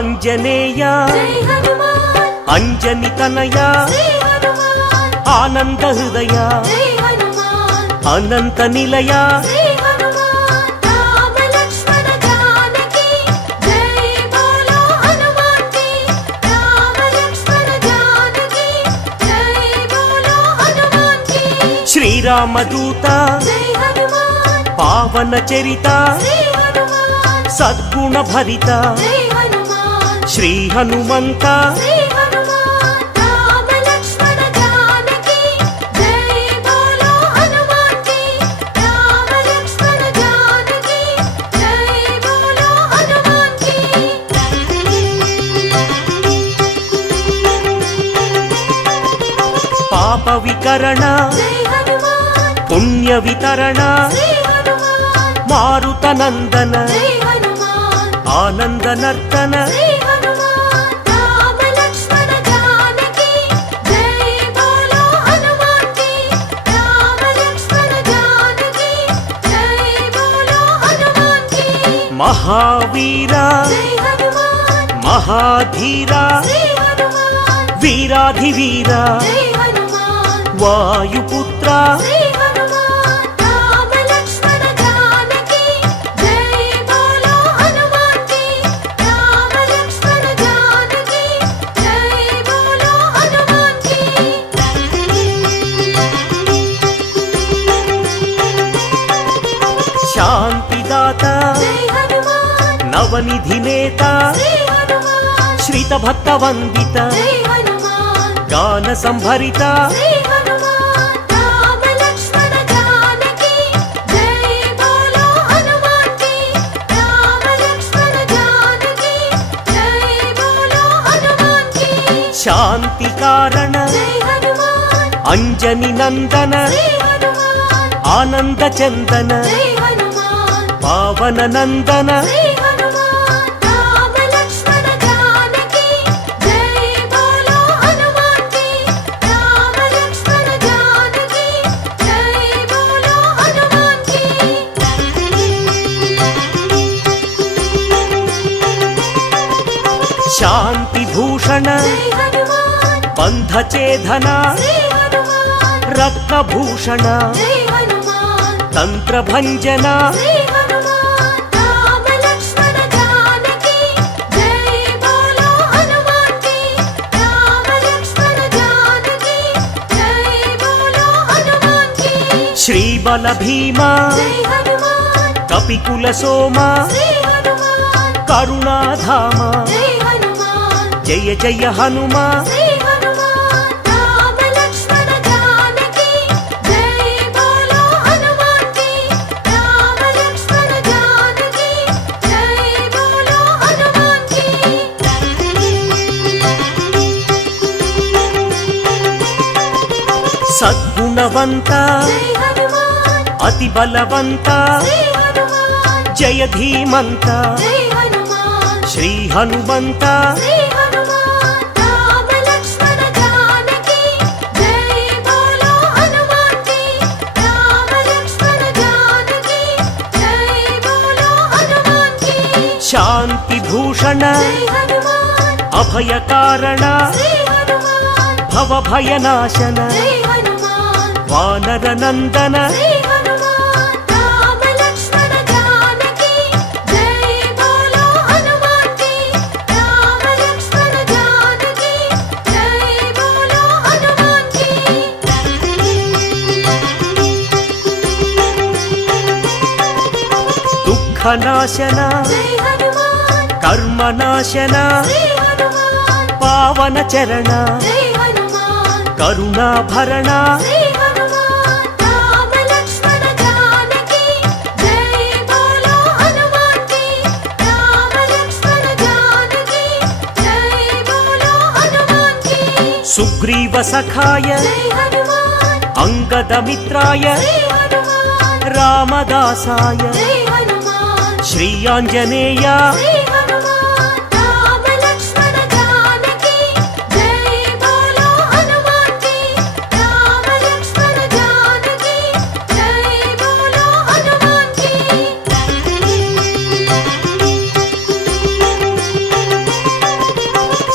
ఆంజనేయ అంజని తనయ ఆనంద హృదయ అనంత నిలయ శ్రీరామదూత పావన చరిత సద్గుణ భరిత శ్రీ హనుమంత పాప వికరణ పుణ్య వితరణ మారుత నందన ఆనంద నర్తన మహావీర మహాధీర వీరాధివీర వాయుపుత్ర శాంతిదాత నవనిధి నేత శ్రీత భక్త వందిత గాన సంభరిత శాంతి కారణ అంజని నందన ఆనంద చందన పావన నందన శాంతి భూషణ బంధచేధన రత్నభూషణ తంత్రభంజన శ్రీబల భీమ కపికుల సోమ కరుణాధామ జయ జయ హనుమ సద్గుణవంత అతి బలవంత జయ ధీమంత శ్రీ హనుమంత శాంతి భూషణ అభయకారణ భవభయనాశన వానర నందన దుఃఖనాశన కర్మనాశన పావన చరణ కరుణాభరణ సుగ్రీవ సఖాయ అంగదమిత్రాయ రామదాసాయ శ్రీ ఆంజనేయ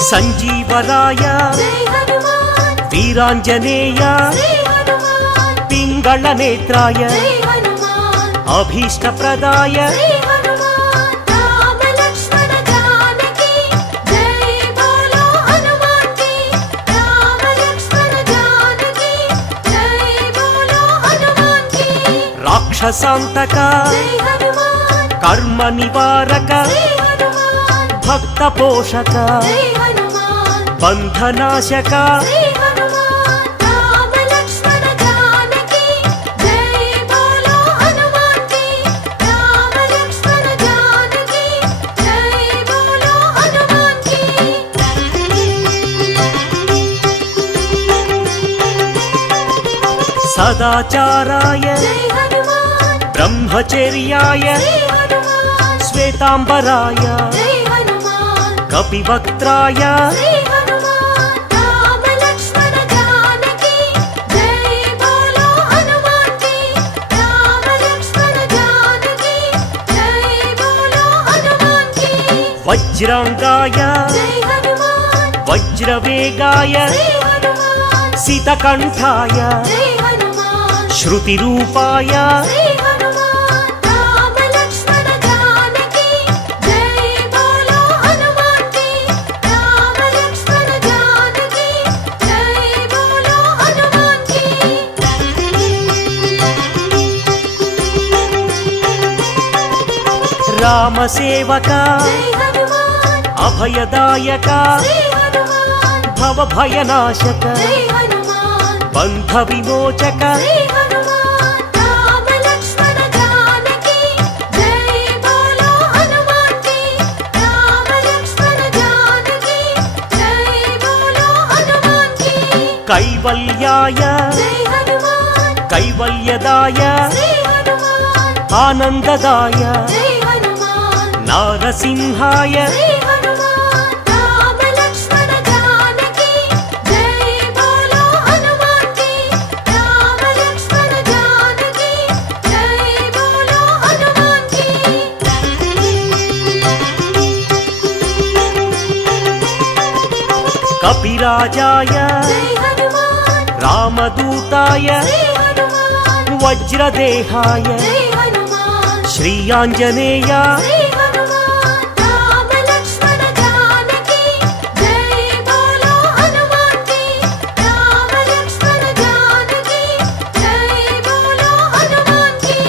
సంజీవరాయ జై హనుమాన్ వీరాంజనేయ శ్రీ హనుమాన్ పింగళ నేత్రాయ జై హనుమాన్ అభీష్టప్రదాయ శ్రీ హనుమాన్ రామ లక్ష్మణ జానకి జై బోలో హనుమాన్ కి రామ లక్ష్మణ జానకి జై బోలో హనుమాన్ కి రాక్షసాంతక జై హనుమాన్ కర్మ నివారక శ్రీ హనుమాన్ భక్త పోషక జై హనుమాన్ బంధనాశక శ్రీ హనుమాన్ రామ లక్ష్మణ జానకి జై బోలో హనుమాన్ కి రామ లక్ష్మణ జానకి జై బోలో హనుమాన్ కి సదాచారాయ జై హనుమాన్ బ్రహ్మచర్యాయ శ్రీ హనుమాన్ శ్వేతాంబరాయ జై హనుమాన్ కపివక్త్రాయ శ్రీ హనుమాన్ రామ లక్ష్మణ జానకి జై బోలో హనుమాన్ కి రామ లక్ష్మణ జానకి జై బోలో హనుమాన్ కి వజ్రాంగాయ జై హనుమాన్ వజ్రవేగాయ శ్రీ హనుమాన్ సితకంఠాయ జై హనుమాన్ శృతిరూపాయ శ్రీ హనుమాన్ రామ లక్ష్మణ జానకి జై బోలో హనుమాన్ కి రామ లక్ష్మణ జానకి జై బోలో హనుమాన్ కి రామసేవక జై హనుమాన్ అభయదాయక శ్రీ హనుమాన్ భవభయనాశక జై హనుమాన్ బంధ విమోచక శ్రీ హనుమాన్ రామ లక్ష్మణ జానకి జై బోలో హనుమాన్ కి రామ లక్ష్మణ జానకి జై బోలో హనుమాన్ కి కైవల్యాయ జై హనుమాన్ కైవల్యదాయ శ్రీ హనుమాన్ ఆనందదాయ జై హనుమాన్ నారసింహాయ శ్రీ హనుమాన్ రామ లక్ష్మణ జానకి జై బోలో హనుమాన్ కి రామ లక్ష్మణ జానకి జై బోలో హనుమాన్ కి కపిరాజాయ జై హనుమాన్ రామదూతాయ శ్రీ హనుమాన్ వజ్రదేహాయ జై హనుమాన్ శ్రీయాంజనేయ శ్రీ హనుమాన్ రామ లక్ష్మణ జానకి జై బోలో హనుమాన్ కి రామ లక్ష్మణ జానకి జై బోలో హనుమాన్ కి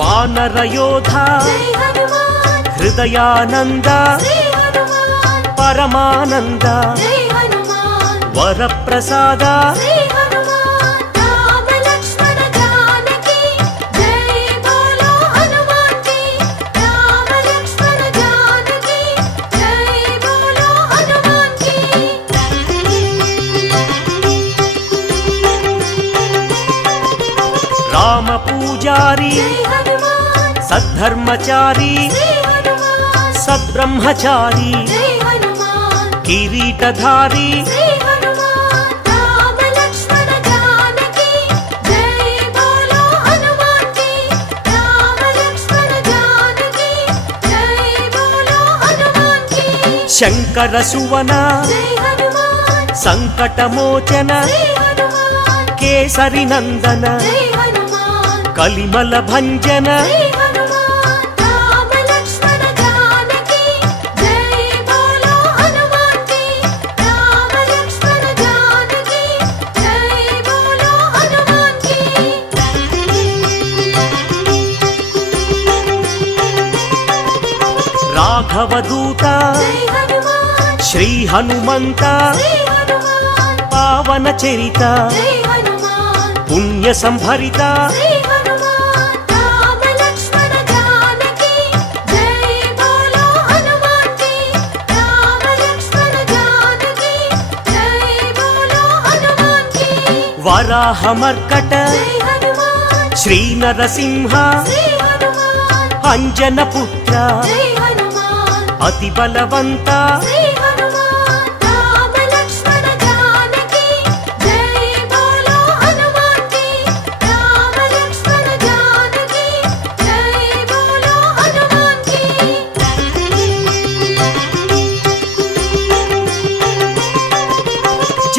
వానరయోధ జై హనుమాన్ హృదయానంద శ్రీ హనుమాన్ పరమానంద జై హనుమాన్ వరప్రసాద శ్రీ హనుమాన్ రామ లక్ష్మణ జానకి జై బోలో హనుమాన్ కి రామ లక్ష్మణ జానకి జై బోలో హనుమాన్ కి రామ పూజారి జై హనుమాన్ సద్ధర్మచారి శ్రీ హనుమాన్ సద్బ్రహ్మచారి జై హనుమాన్ కిరీటధారి శ్రీ హనుమాన్ రామ లక్ష్మణ జానకి జై బోలో హనుమాన్ కి రామ లక్ష్మణ జానకి జై బోలో హనుమాన్ కి శంకర సువన జై హనుమాన్ సంకటమోచన శ్రీ హనుమాన్ కేసరి నందన జై హనుమాన్ కలిమల భంజన శ్రీ హనుమాన్ రామ లక్ష్మణ జానకి జై బోలో హనుమాన్ కి రామ లక్ష్మణ జానకి జై బోలో హనుమాన్ కి రాఘవదూత జై హనుమాన్ శ్రీ హనుమంత శ్రీ హనుమాన్ పావన చరిత జై హనుమాన్ పుణ్య సంభరిత శ్రీ హనుమాన్ రామ లక్ష్మణ జానకి జై బోలో హనుమాన్ కి రామ లక్ష్మణ జానకి జై బోలో హనుమాన్ కి వరాహమర్కట జై హనుమాన్ శ్రీ నరసింహ శ్రీ హనుమాన్ అంజన పుత్ర జై హనుమాన్ అతి బలవంత శ్రీ హనుమాన్ రామ లక్ష్మణ జానకి జై బోలో హనుమాన్ కి రామ లక్ష్మణ జానకి జై బోలో హనుమాన్ కి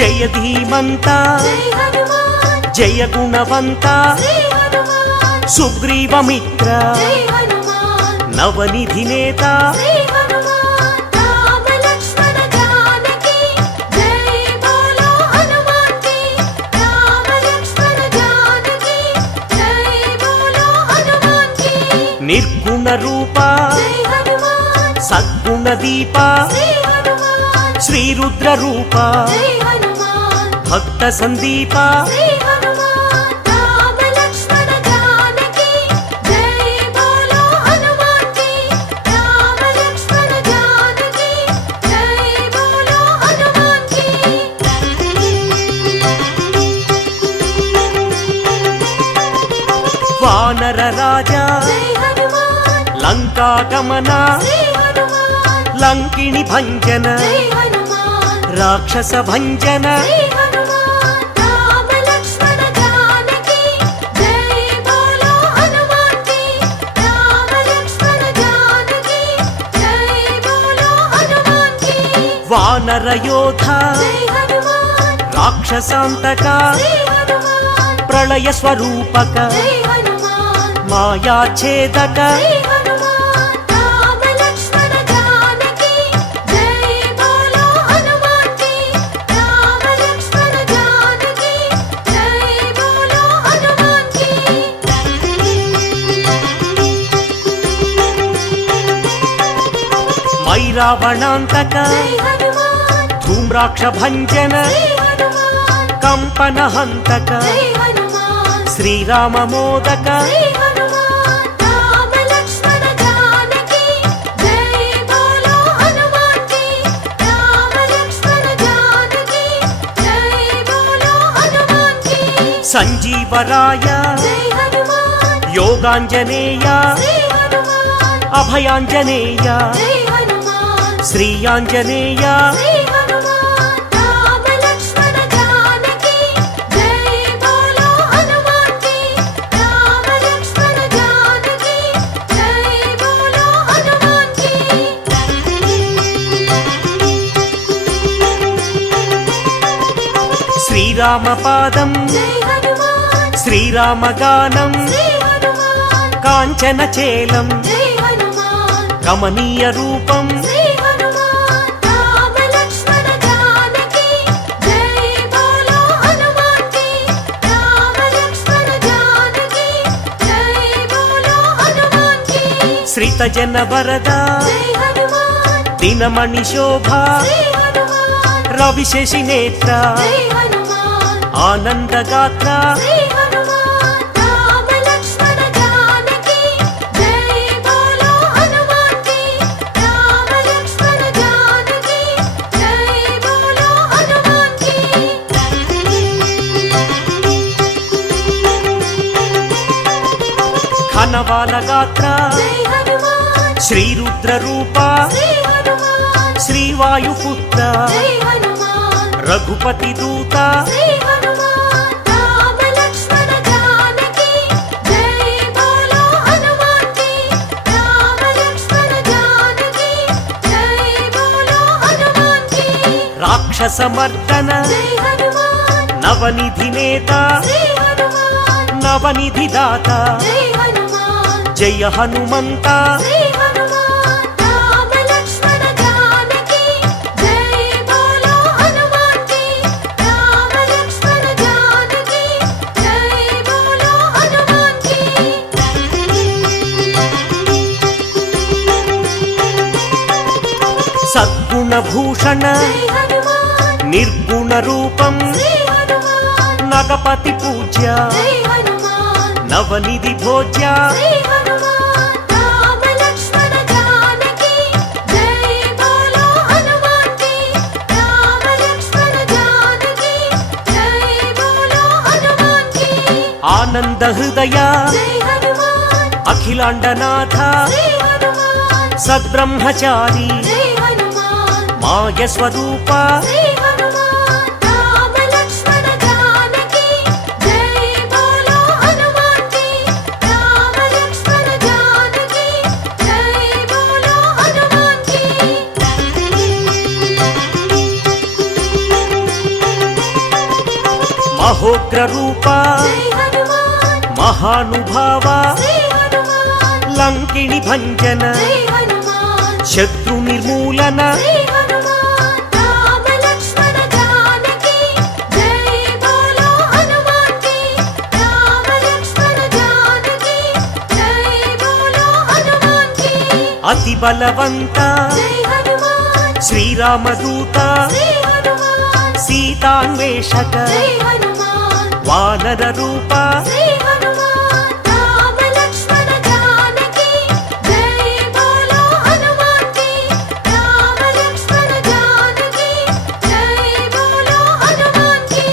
జయ ధీమంత జై హనుమాన్ జయ గుణవంత శ్రీ హనుమాన్ సుగ్రీవమిత్ర జై హనుమాన్ నవనిధి నేత శ్రీ హనుమాన్ రామ లక్ష్మణ జానకి జై బోలో హనుమాన్ కి రామ లక్ష్మణ జానకి జై బోలో హనుమాన్ కి నిర్గుణ రూప జై హనుమాన్ సద్గుణ దీప శ్రీ హనుమాన్ శ్రీ రుద్ర రూప జై హనుమాన్ భక్త సందీప శ్రీ హనుమాన్ రామ లక్ష్మణ జానకి జై బోలో హనుమాన్ కి రామ లక్ష్మణ జానకి జై బోలో హనుమాన్ కి వానర రాజా జై హనుమాన్ లంకా గమన శ్రీ హనుమాన్ లంకిణి భంజన జై హనుమాన్ రాక్షస భంజన శ్రీ హనుమాన్ రామ లక్ష్మణ జానకి జై బోలో హనుమాన్ కి రామ లక్ష్మణ జానకి జై బోలో హనుమాన్ కి వానర యోధ జై హనుమాన్ రాక్షసాంతక శ్రీ హనుమాన్ ప్రళయ స్వరూపక జై హనుమాన్ మాయాఛేదక శ్రీ హనుమాన్ రామ లక్ష్మణ జానకి జై బోలో హనుమాన్ కి రామ లక్ష్మణ జానకి జై బోలో హనుమాన్ కి మైరావణాంతక జై హనుమాన్ ధూమ్రాక్ష భంజన శ్రీ హనుమాన్ కంపన హంతక జై హనుమాన్ శ్రీరామ మోదక శ్రీ హనుమాన్ రామ లక్ష్మణ జానకి జై బోలో హనుమాన్ కి రామ లక్ష్మణ జానకి జై బోలో హనుమాన్ కి సంజీవరాయ జై హనుమాన్ యోగాంజనేయ శ్రీ హనుమాన్ అభయాంజనేయ జై హనుమాన్ శ్రీయాంజనేయ శ్రీ హనుమాన్ రామ లక్ష్మణ జానకి జై బోలో హనుమాన్ కి రామ లక్ష్మణ జానకి జై బోలో హనుమాన్ కి శ్రీరామ పాదం జై హనుమాన్ శ్రీరామగానం శ్రీ హనుమాన్ కాంచన చేలం జై హనుమాన్ కమనీయ రూపం శ్రీ హనుమాన్ రామ లక్ష్మణ జానకి జై బోలో హనుమాన్ కి రామ లక్ష్మణ జానకి జై బోలో హనుమాన్ కి శ్రిత జన వరద జై హనుమాన్ దినమణి శోభ శ్రీ హనుమాన్ రవిశశి నేత్ర జై హనుమాన్ ఆనందగాత్ర శ్రీ హనుమాన్ రామ లక్ష్మణ జానకి జై బోలో హనుమాన్ కి రామ లక్ష్మణ జానకి జై బోలో హనుమాన్ కి ఘనవాల గాత్ర జై హనుమాన్ శ్రీరుద్ర రూప శ్రీ హనుమాన్ శ్రీవాయుపుత్ర జై హనుమాన్ రఘుపతి దూత శ్రీ హనుమాన్ రామ లక్ష్మణ జానకి జై బోలో హనుమాన్ కి రామ లక్ష్మణ జానకి జై బోలో హనుమాన్ కి రాక్షసమర్దన జై హనుమాన్ నవనిధి నేత శ్రీ హనుమాన్ నవనిధి దాత జై హనుమాన్ జయ హనుమంత శ్రీ హనుమాన్ రామ లక్ష్మణ జానకి జై బోలో హనుమాన్ కి రామ లక్ష్మణ జానకి జై బోలో హనుమాన్ కి సద్గుణ భూషణ జై హనుమాన్ నిర్గుణ రూపం శ్రీ హనుమాన్ నగపతి పూజ్య జై హనుమాన్ నవనిధి భోజ్య శ్రీ హనుమాన్ రామ లక్ష్మణ జానకి జై బోలో హనుమాన్ కి రామ లక్ష్మణ జానకి జై బోలో హనుమాన్ కి ఆనంద హృదయ జై హనుమాన్ అఖిలాండనాథ శ్రీ హనుమాన్ సద్బ్రహ్మచారి జై హనుమాన్ మాయ స్వరూప శ్రీ హనుమాన్ రామ లక్ష్మణ జానకి జై బోలో హనుమాన్ కి రామ లక్ష్మణ జానకి జై బోలో హనుమాన్ కి మహోగ్ర రూప జై హనుమాన్ మహానుభావ శ్రీ హనుమాన్ లంకిణి భంజన జై హనుమాన్ శత్రు నిర్మూలన శ్రీ హనుమాన్ రామ లక్ష్మణ జానకి జై బోలో హనుమాన్ కి రామ లక్ష్మణ జానకి జై బోలో హనుమాన్ కి అతి బలవంత జై హనుమాన్ శ్రీరామదూత శ్రీ హనుమాన్ సీతాన్వేషక జై హనుమాన్ వానర రూప శ్రీ హనుమాన్ రామ లక్ష్మణ జానకి జై బోలో హనుమాన్ కి రామ లక్ష్మణ జానకి జై బోలో హనుమాన్ కి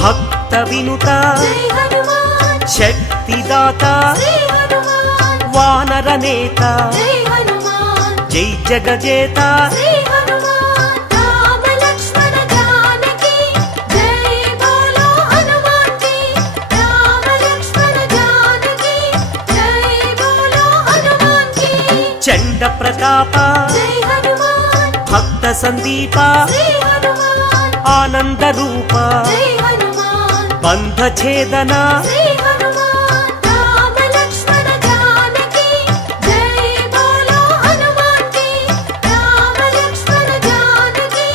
భక్త వినుత జై హనుమాన్ శక్తిదాత శ్రీ హనుమాన్ వానర నేత జై హనుమాన్ జై జగజేత శ్రీ హనుమాన్ రామ లక్ష్మణ జానకి జై బోలో హనుమాన్ కి రామ లక్ష్మణ జానకి జై బోలో హనుమాన్ కి చండ ప్రతాప జై హనుమాన్ భక్త సందీప శ్రీ హనుమాన్ ఆనంద రూప జై హనుమాన్ బంధ ఛేదన శ్రీ హనుమాన్ రామ లక్ష్మణ జానకి జై బోలో హనుమాన్ కి రామ లక్ష్మణ జానకి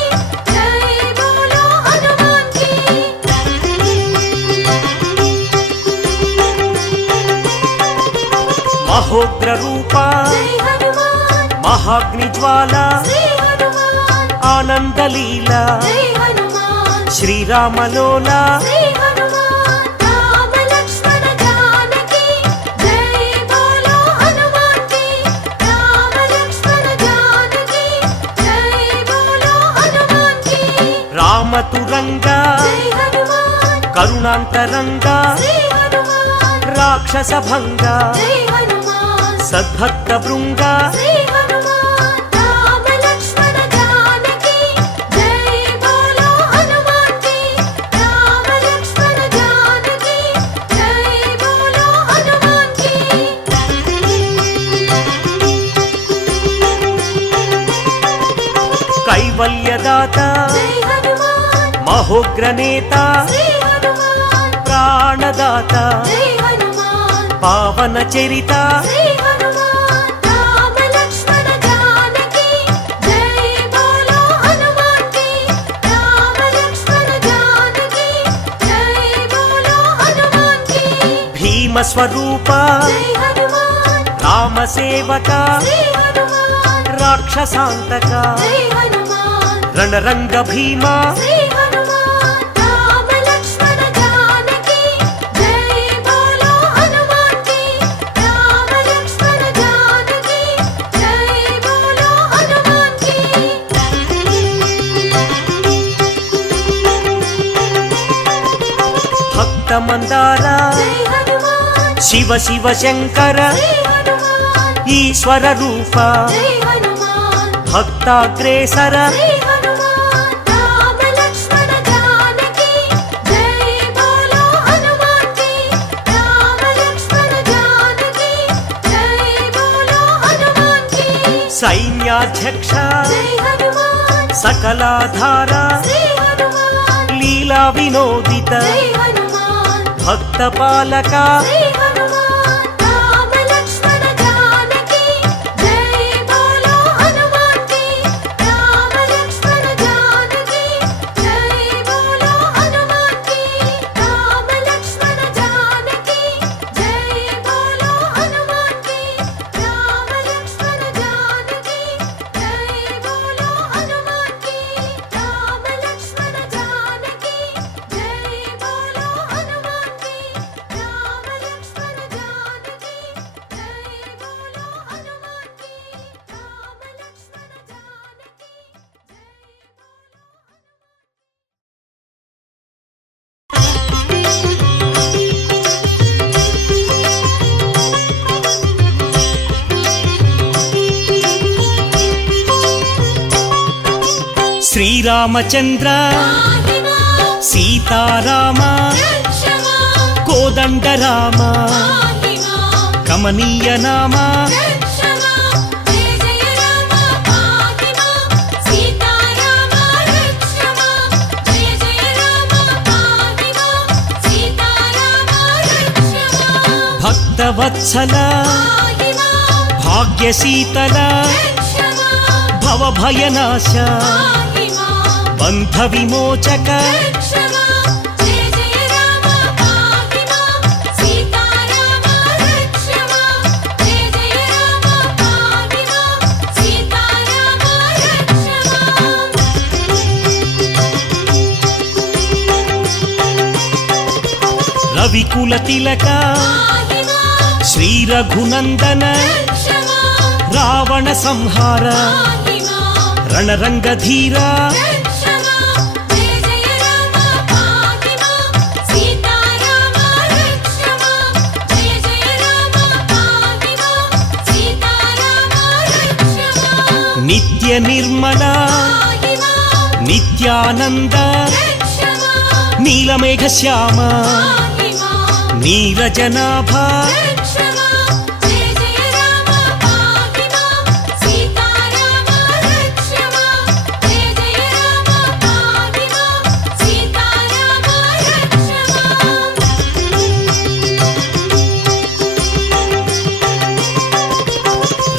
జై బోలో హనుమాన్ కి మహోగ్ర రూప జై హనుమాన్ మహాగ్ని జ్వాల శ్రీ హనుమాన్ ఆనందలీల జై హనుమాన్ శ్రీరామలోల శ్రీ హనుమాన్ రామ లక్ష్మణ జానకి జై బోలో హనుమాన్ కి రామ లక్ష్మణ జానకి జై బోలో హనుమాన్ కి రామతురంగ జై హనుమాన్ కరుణాంతరంగ శ్రీ హనుమాన్ రాక్షస భంగ జై హనుమాన్ సద్భక్త బృంగ శ్రీ హనుమాన్ రామ లక్ష్మణ జానకి జై బోలో హనుమాన్ కి రామ లక్ష్మణ జానకి జై బోలో హనుమాన్ కి కైవల్యదాత జై హనుమాన్ మహోగ్ర నేత శ్రీ హనుమాన్ ప్రాణదాత జై హనుమాన్ పావన చరిత శ్రీ హనుమాన్ రామ లక్ష్మణ జానకి జై బోలో హనుమాన్ కి రామ లక్ష్మణ జానకి జై బోలో హనుమాన్ కి భీమ స్వరూప జై హనుమాన్ రామ సేవక శ్రీ హనుమాన్ రాక్షసాంతక జై హనుమాన్ రణరంగ భీమ శ్రీ హనుమాన్ రామ లక్ష్మణ జానకి జై బోలో హనుమాన్ కి రామ లక్ష్మణ జానకి జై బోలో హనుమాన్ కి భక్త మందార జై హనుమాన్ శివ శివ శంకర శ్రీ హనుమాన్ ఈశ్వర రూప జై హనుమాన్ భక్తాగ్రేసర శ్రీ హనుమాన్ రామ లక్ష్మణ జానకి జై బోలో హనుమాన్ కి రామ లక్ష్మణ జానకి జై బోలో హనుమాన్ కి సైన్యాధ్యక్ష జై హనుమాన్ సకలాధార శ్రీ హనుమాన్ లీలా వినోదిత జై హనుమాన్ భక్త పాలక శ్రీ హనుమాన్ రామ లక్ష్మణ జానకి జై బోలో హనుమాన్ కి రామ లక్ష్మణ జానకి జై బోలో హనుమాన్ కి రామ లక్ష్మణ జానకి జై బోలో హనుమాన్ కి రామ లక్ష్మణ జానకి జై బోలో హనుమాన్ కి రామ లక్ష్మణ జానకి జై బోలో హనుమాన్ కి రామ లక్ష్మణ జానకి జై బోలో హనుమాన్ కి రామ లక్ష్మణ శ్రీరామచంద్ర పాహిమా సీతారామ రక్షమా కోదండరామ పాహిమా కమనీయ నామ రక్షమా జయ జయ రామ పాహిమా భక్తవత్సల పాహి మాం భాగ్యశీతల రక్ష మాం భవభయనాశ పాహి మాం బంధ విమోచక రక్ష మాం జయ జయ రామ పాహి మాం సీతారామ రక్ష మాం జయ జయ రామ పాహి మాం సీతారామ రక్ష మాం రవికుల తిలక పాహి మాం శ్రీ రఘునందన రక్ష మాం రావణ సంహార పాహి మాం రణరంగధీర రక్ష మాం జయ జయ రామ పాహి మాం సీతారామ రక్ష మాం జయ జయ రామ పాహి మాం సీతారామ రక్ష మాం నిత్య నిర్మల పాహి మాం నిత్యానంద రక్ష మాం నీలమేఘ శ్యామ పాహి మాం నీరజనాభ రక్ష మాం జయ జయ రామ పాహి మాం సీతారామ రక్ష మాం జయ జయ రామ పాహి మాం సీతారామ రక్ష మాం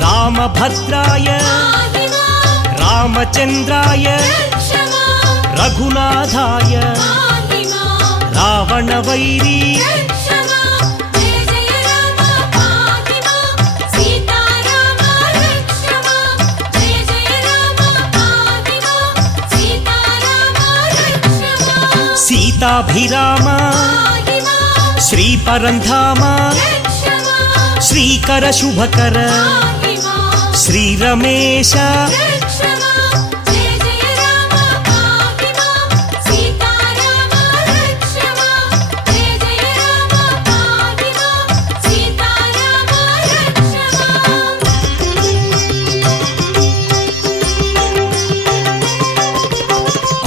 రామభద్రాయ పాహి మాం రామచంద్రాయ రక్ష మాం రఘునాథాయ పాహి మాం రావణవైరీ రక్ష మాం జయ జయ రామ పాహి మాం సీతారామ రక్ష మాం జయ జయ రామ పాహి మాం సీతారామ రక్ష మాం సీతాభిరామ పాహి మాం శ్రీపరంధామ రక్ష మాం శ్రీకర శుభకర పాహి మాం శ్రీరమేశ రక్ష మాం జయ జయ రామ పాహి మాం సీతారామ రక్ష మాం జయ జయ రామ పాహి మాం సీతారామ రక్ష మాం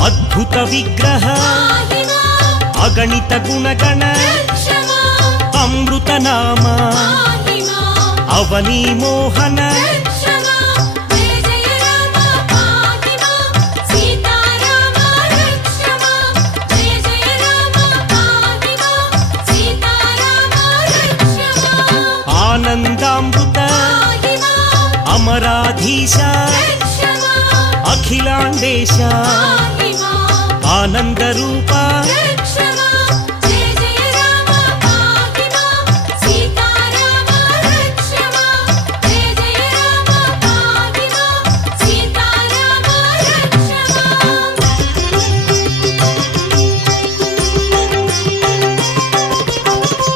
అద్భుత విగ్రహ పాహి మాం అగణిత గుణగణ రక్ష మాం అమృత నామ పాహి మాం అవనీ మోహన రక్ష మాం జయ జయ రామ పాహి మాం సీతారామ రక్ష మాం జయ జయ రామ పాహి మాం సీతారామ రక్ష మాం ఆనందామృత పాహి మాం అమరాధీశ రక్ష మాం అఖిలాండేశ పాహి మాం ఆనందరూప రక్ష మాం జయ జయ రామ పాహి మాం సీతారామ రక్ష మాం జయ జయ రామ పాహి మాం సీతారామ రక్ష మాం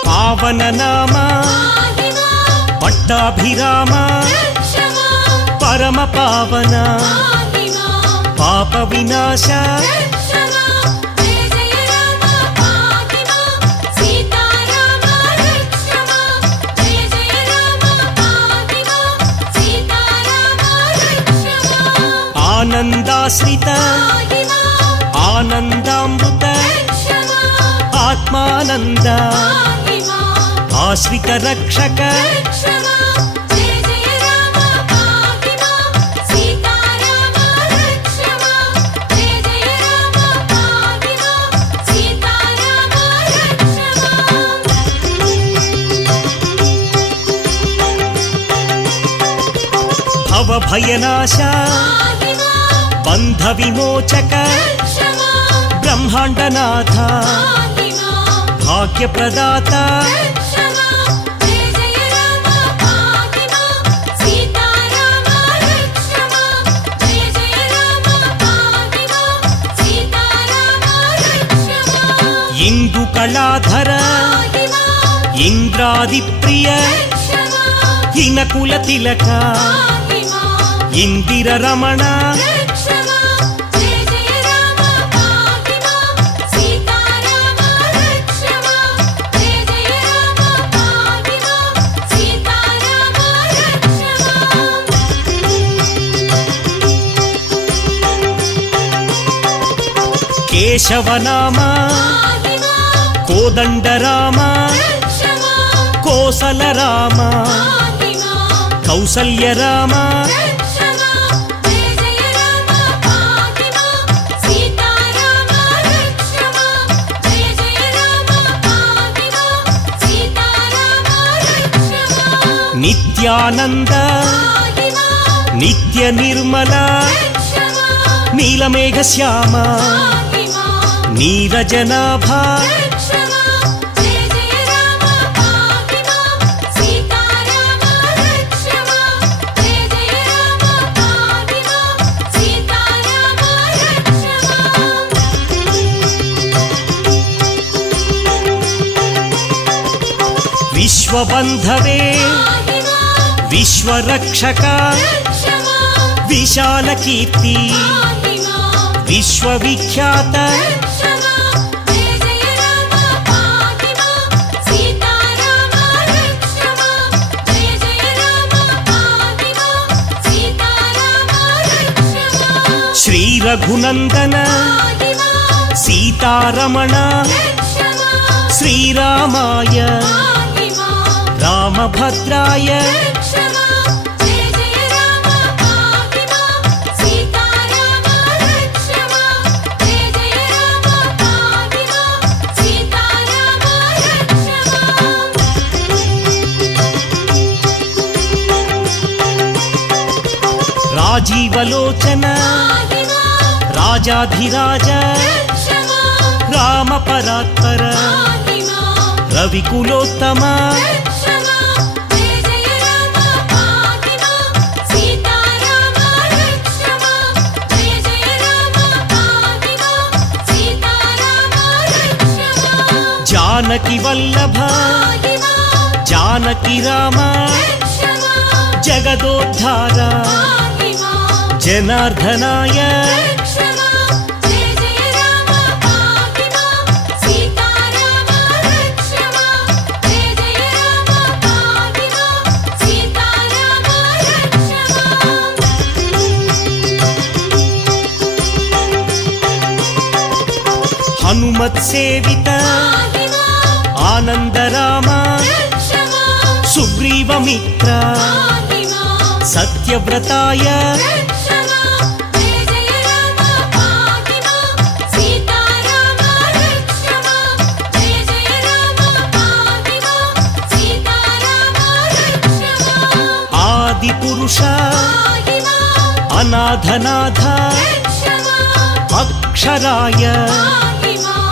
పావన నామ పాహి మాం పట్టాభిరామ రక్ష మాం పరమ పావన పాహి మాం పాప వినాశ రక్ష మాం జయ జయ రామ పాహి మాం సీతారామ రక్ష మాం జయ జయ రామ పాహి మాం సీతారామ రక్ష మాం ఆనందాశ్రిత పాహి మాం ఆనందామృత రక్ష మాం ఆత్మానంద పాహి మాం ఆశ్రిత రక్షక రక్ష మాం జయ జయ రామ పాహి మాం సీతారామ రక్ష మాం జయ జయ రామ పాహి మాం సీతారామ రక్ష మాం భవభయనాశ పాహి మాం బంధ విమోచక రక్ష మాం బ్రహ్మాండనాథ పాహి మాం భాగ్యప్రదాత రక్ష మాం జయ జయ రామ పాహి మాం సీతారామ రక్ష మాం జయ జయ రామ పాహి మాం సీతారామ రక్ష మాం ఇందు కళాధర పాహి మాం ఇంద్రాది ప్రియ రక్ష మాం ఇనకుల తిలక పాహి మాం ఇందిర రమణ రక్ష మాం జయ జయ రామ పాహి మాం సీతారామ రక్ష మాం జయ జయ రామ పాహి మాం సీతారామ రక్ష మాం కేశవనామ పాహి మాం కోదండరామ రక్ష మాం కోసల రామ పాహి మాం కౌసల్య రామ రక్ష మాం జయ జయ రామ పాహి మాం సీతారామ రక్ష మాం జయ జయ రామ పాహి మాం సీతారామ రక్ష నిత్యానంద పాహి మాం నిత్య నిర్మల రక్ష మాం నీలమేఘ శ్యామ పాహి మాం నీరజనాభ రక్ష మాం జయ జయ రామ పాహి మాం సీతారామ రక్ష మాం జయ జయ రామ పాహి మాం సీతారామ రక్ష మాం విశ్వబంధవే పాహి మాం విశ్వరక్షక రక్ష మాం విశాల కీర్తి పాహి మాం విశ్వవిఖ్యాత రక్ష మాం జయ జయ రామ పాహి మాం సీతారామ రక్ష మాం జయ జయ రామ పాహి మాం సీతారామ రక్ష మాం శ్రీ రఘునందన పాహి మాం సీతారమణ రక్ష మాం శ్రీరామాయ పాహి మాం రామభద్రాయ రక్ష మాం జయ జయ రామ పాహి మాం సీతారామ రక్ష మాం జయ జయ రామ పాహి మాం సీతారామ రక్ష మాం రాజీవలోచన పాహి మాం రాజాధిరాజ రక్ష మాం రామ పరాత్పర పాహి మాం రవికులోత్తమ రక్ష మాం జయ జయ రామ పాహి మాం సీతారామ రక్ష మాం జయ జయ రామ పాహి మాం సీతారామ రక్ష మాం జానకి వల్లభ పాహి మాం జానకి రామ రక్ష మాం జగదోద్ధార పాహి మాం జనార్దనాయ రక్ష మాం జయ జయ రామ పాహి మాం సీతారామ రక్ష మాం జయ జయ రామ పాహి మాం సీతారామ రక్ష మాం హనుమత్ సేవిత పాహి మాం ఆనందరామ రక్ష మాం సుగ్రీవమిత్ర పాహి మాం సత్యవ్రతాయ రక్ష మాం జయ జయ రామ పాహి మాం సీతారామ రక్ష మాం జయ జయ రామ పాహి మాం సీతారామ రక్ష మాం ఆది పురుష పాహి మాం అనాథనాథ రక్ష మాం అక్షరాయ పాహి మాం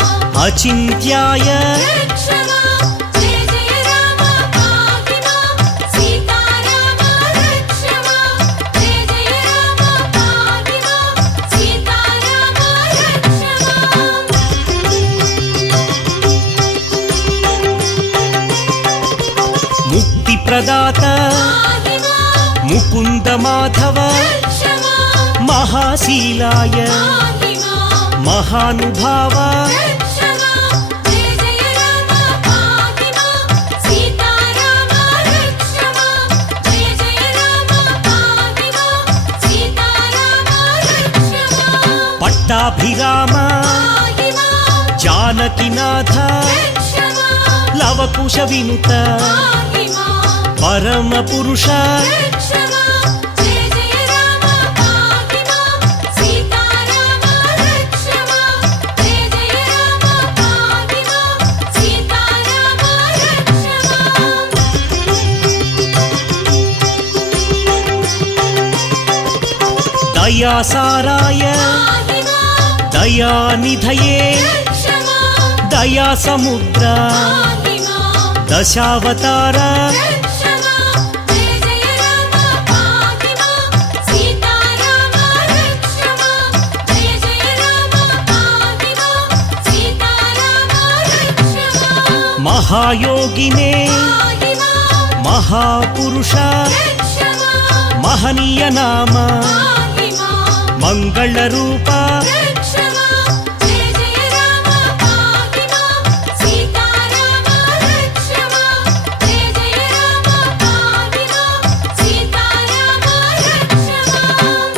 అచింత్యాయ రక్ష మాం జయ జయ రామ పాహి మాం సీతారామ రక్ష మాం జయ జయ రామ పాహి మాం సీతారామ రక్ష మాం ముక్తి ప్రదాత పాహి మాం ముకుంద మాధవ రక్ష మాం మహాశీలాయ పాహి మాం మహానుభావ రక్ష మాం జయ జయ రామ పాహి మాం సీతారామ రక్ష మాం జయ జయ రామ పాహి మాం సీతారామ రక్ష మాం పట్టాభిరామ పాహి మాం జానకినాథ రక్ష మాం లవకుశ వినుత పాహి మాం పరమ పురుష రక్ష మాం జయ జయ రామ పాహి మాం సీతారామ రక్ష మాం జయ జయ రామ పాహి మాం సీతారామ రక్ష మాం దయాసారాయ పాహి మాం దయానిధయే రక్ష మాం దయా సముద్ర పాహి మాం దశావతార రక్ష మాం జయ జయ రామ పాహి మాం సీతారామ రక్ష మాం జయ జయ రామ పాహి మాం సీతారామ రక్ష మాం మహాయోగినే పాహి మాం మహాపురుష రక్ష మాం మహనీయ నామ పాహి మాం మంగళ రూప రక్ష మాం జయ జయ రామ పాహి మాం సీతారామ రక్ష మాం జయ జయ రామ పాహి మాం సీతారామ రక్ష మాం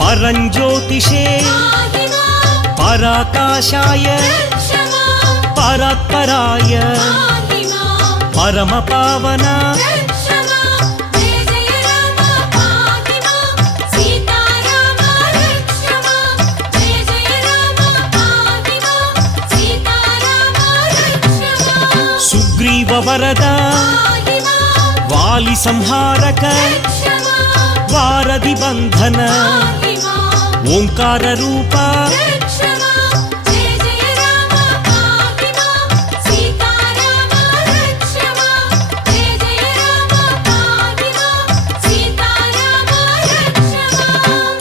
పరంజ్యోతిషే పాహి మాం పరాకాశాయ రక్ష మాం పరాత్పరాయ పాహి మాం పరమ పావన రక్ష మాం జయ జయ రామ పాహి మాం సీతారామ రక్ష మాం జయ జయ రామ పాహి మాం సీతారామ వరద పాహి మాం వాలి సంహారక రక్ష మాం వారధి బంధన పాహి మాం ఓంకార రూప రక్ష మాం జయ జయ రామ పాహి మాం సీతారామ రక్ష మాం జయ జయ రామ పాహి మాం సీతారామ రక్ష మాం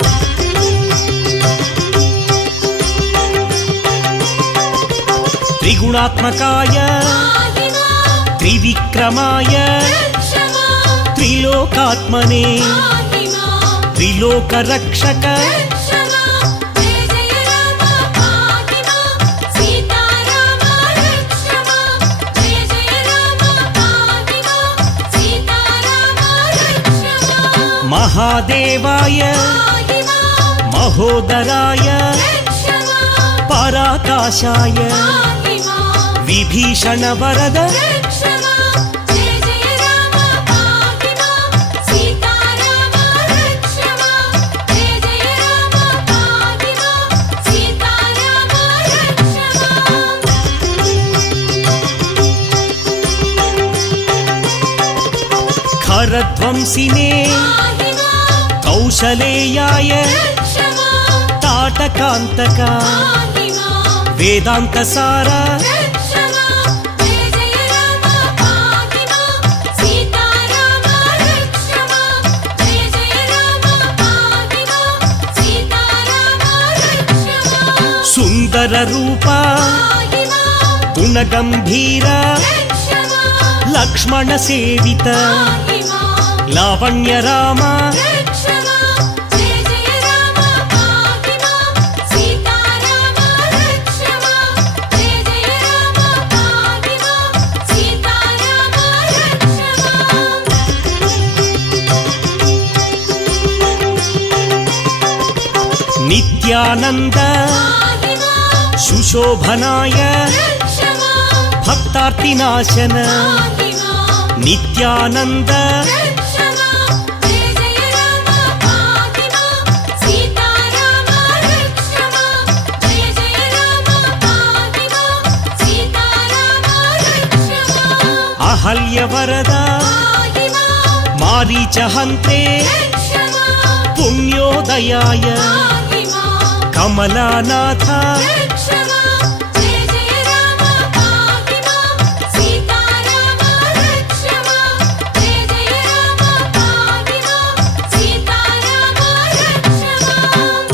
త్రిగుణాత్మకాయ పాహి మాం త్రివిక్రమాయ రక్ష మాం త్రిలోకాత్మనే పాహి మాం త్రిలోక రక్షక రక్ష మాం జయ జయ రామ పాహి మాం సీతారామ రక్ష మాం జయ జయ రామ పాహి మాం సీతారామ రక్ష మాం మహాదేవాయ పాహి మాం మహోదరాయ రక్ష మాం పరాకాశాయ పాహి మాం విభీషణ వరద రక్ష మాం జయ జయ రామ పాహి మాం సీతారామ రక్ష మాం జయ జయ రామ పాహి మాం సీతారామ రక్ష మాం ఖరధ్వంసినే పాహి మాం కౌశలేయాయ రక్ష మాం తాటకాంతక పాహి మాం వేదాంత సార రక్ష మాం జయ జయ రామ పాహి మాం సీతారామ రక్ష మాం జయ జయ రామ పాహి మాం సీతారామ రక్ష మాం సుందర రూప పాహి మాం గుణగంభీర రక్ష మాం లక్ష్మణ సేవిత పాహి మాం లావణ్య రామ రక్ష మాం జయ జయ రామ పాహి మాం సీతారామ రక్ష మాం జయ జయ రామ పాహి మాం సీతారామ రక్ష మాం నిత్యానంద పాహి మాం సుశోభనాయ రక్ష మాం భక్తార్తినాశన పాహి మాం నిత్యానంద రక్ష మాం జయ జయ రామ పాహి మాం సీతారామ రక్ష మాం జయ జయ రామ పాహి మాం సీతారామ రక్ష మాం అహల్య వరద పాహి మాం మారీచహంత్రే రక్ష మాం పుణ్యోదయాయ పాహి మాం కమలానాథ రక్ష మాం జయ జయ రామ పాహి మాం సీతారామ రక్ష మాం జయ జయ రామ పాహి మాం సీతారామ రక్ష మాం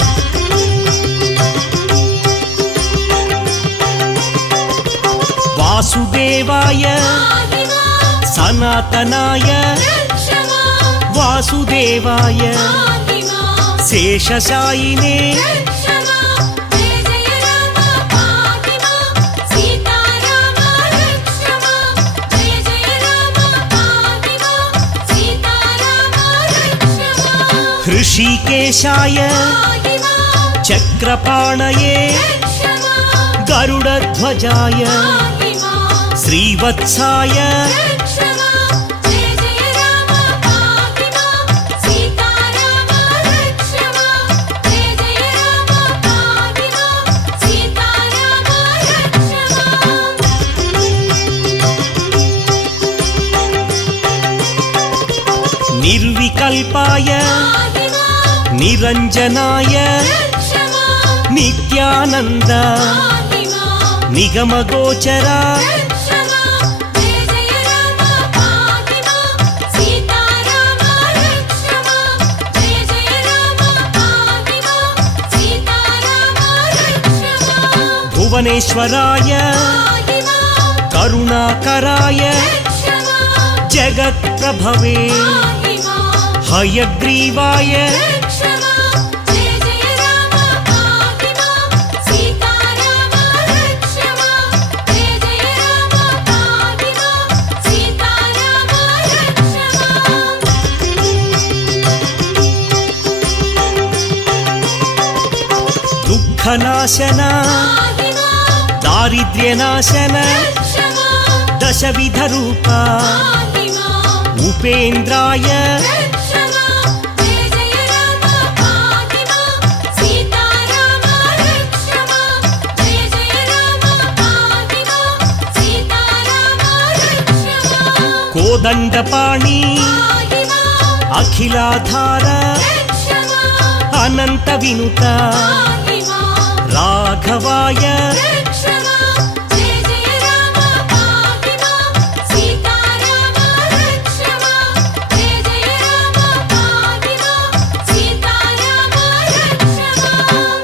వాసుదేవాయ పాహి మాం సనాతనాయ రక్ష మాం వాసుదేవాయ పాహి మాం శేషశాయినే రక్ష మాం జయ జయ రామ పాహి మాం సీతారామ రక్ష మాం జయ జయ రామ పాహి మాం సీతారామ రక్ష మాం హృషికేశాయ పాహి మాం చక్రపాణయే రక్ష మాం గరుడధ్వజాయ పాహి మాం శ్రీవత్సాయ రక్ష మాం జయ జయ రామ పాహి మాం సీతారామ రక్ష మాం జయ జయ రామ పాహి మాం సీతారామ రక్ష మాం నిర్వికల్పాయ పాహి మాం నిరంజనాయ రక్ష మాం నిత్యానంద పాహి మాం నిగమగోచర రక్ష మాం జయ జయ రామ పాహి మాం సీతారామ రక్ష మాం జయ జయ రామ పాహి మాం సీతారామ రక్ష మాం భువనేశ్వరాయ పాహి మాం కరుణాకరాయ రక్ష మాం జగత్ప్రభవే పాహి మాం హయగ్రీవాయ రక్ష మాం జయ జయ రామ పాహి మాం సీతారామ రక్ష మాం జయ జయ రామ పాహి మాం సీతారామ రక్ష మాం దుఃఖనాశన పాహి మాం దారిద్ర్యనాశన రక్ష మాం దశవిధ రూప పాహి మాం ఉపేంద్రాయ రక్ష మాం జయ జయ రామ పాహి మాం సీతారామ రక్ష మాం జయ జయ రామ పాహి మాం సీతారామ రక్ష కోదండపాణి పాహి మాం అఖిలాధార రక్ష మాం అనంత వినుత పాహి మాం రాఘవాయ రక్ష మాం జయ జయ రామ పాహి మాం సీతారామ రక్ష మాం జయ జయ రామ పాహి మాం సీతారామ రక్ష మాం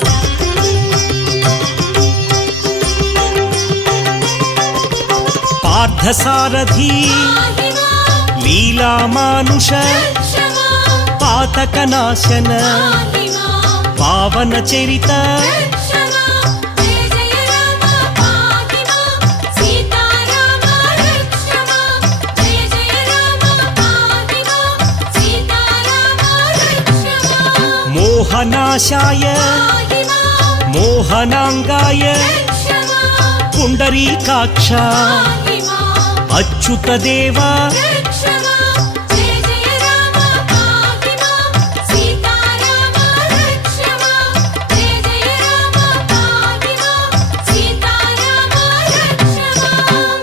పార్థసారథి పాహి మాం లీలామానుష రక్ష మాం పాతకనాశన పాహి మాం పావన చరిత రక్ష మాం జయ జయ రామ పాహి మాం సీతారామ రక్ష మాం జయ జయ రామ పాహి మాం సీతారామ రక్ష మాం మోహనాశాయ పాహి మాం మోహనాంగాయ రక్ష మాం పుండరీకాక్ష పాహి మాం అచ్యుతదేవా రక్ష మాం జయ జయ రామ పాహి మాం సీతారామ రక్ష మాం జయ జయ రామ పాహి మాం సీతారామ రక్ష మాం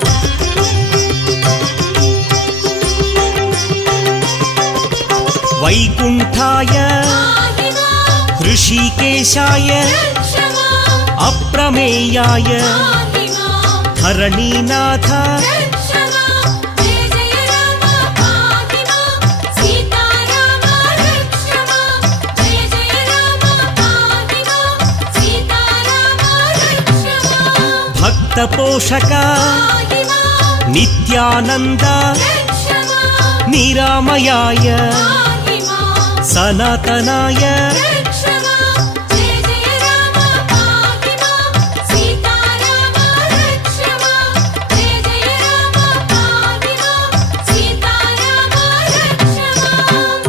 వైకుంఠాయ పాహి మాం హృషీకేశాయ రక్ష మాం అప్రమేయాయ పాహి మాం ధరణీనాథ రక్ష మాం జయ జయ రామ పాహి మాం సీతారామ రక్ష మాం జయ జయ రామ పాహి మాం సీతారామ రక్ష మాం భక్త పోషక పాహి మాం నిత్యానంద రక్ష మాం నిరామయాయ పాహి మాం సనాతనాయ రక్ష మాం జయ జయ రామ పాహి మాం సీతారామ రక్ష మాం జయ జయ రామ పాహి మాం సీతారామ రక్ష మాం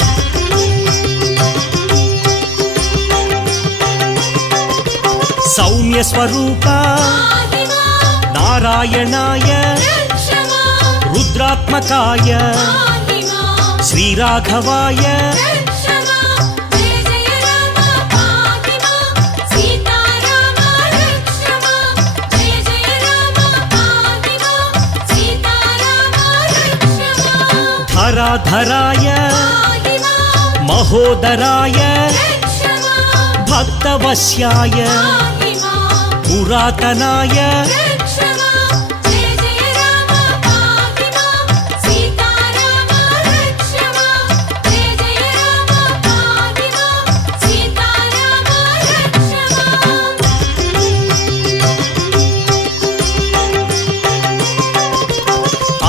సౌమ్య స్వరూప పాహి మాం నారాయణాయ రక్ష మాం రుద్రాత్మకాయ పాహి మాం శ్రీరాఘవాయ రక్ష మాం జయ జయ రామ పాహి మాం సీతారామ రక్ష మాం జయ జయ రామ పాహి మాం సీతారామ రక్ష మాం ధరాధరాయ పాహి మాం మహోదరాయ రక్ష మాం భక్తవశ్యాయ పాహి మాం పురాతనాయ రక్ష మాం జయ జయ రామ పాహి మాం సీతారామ రక్ష మాం జయ జయ రామ పాహి మాం సీతారామ రక్ష మాం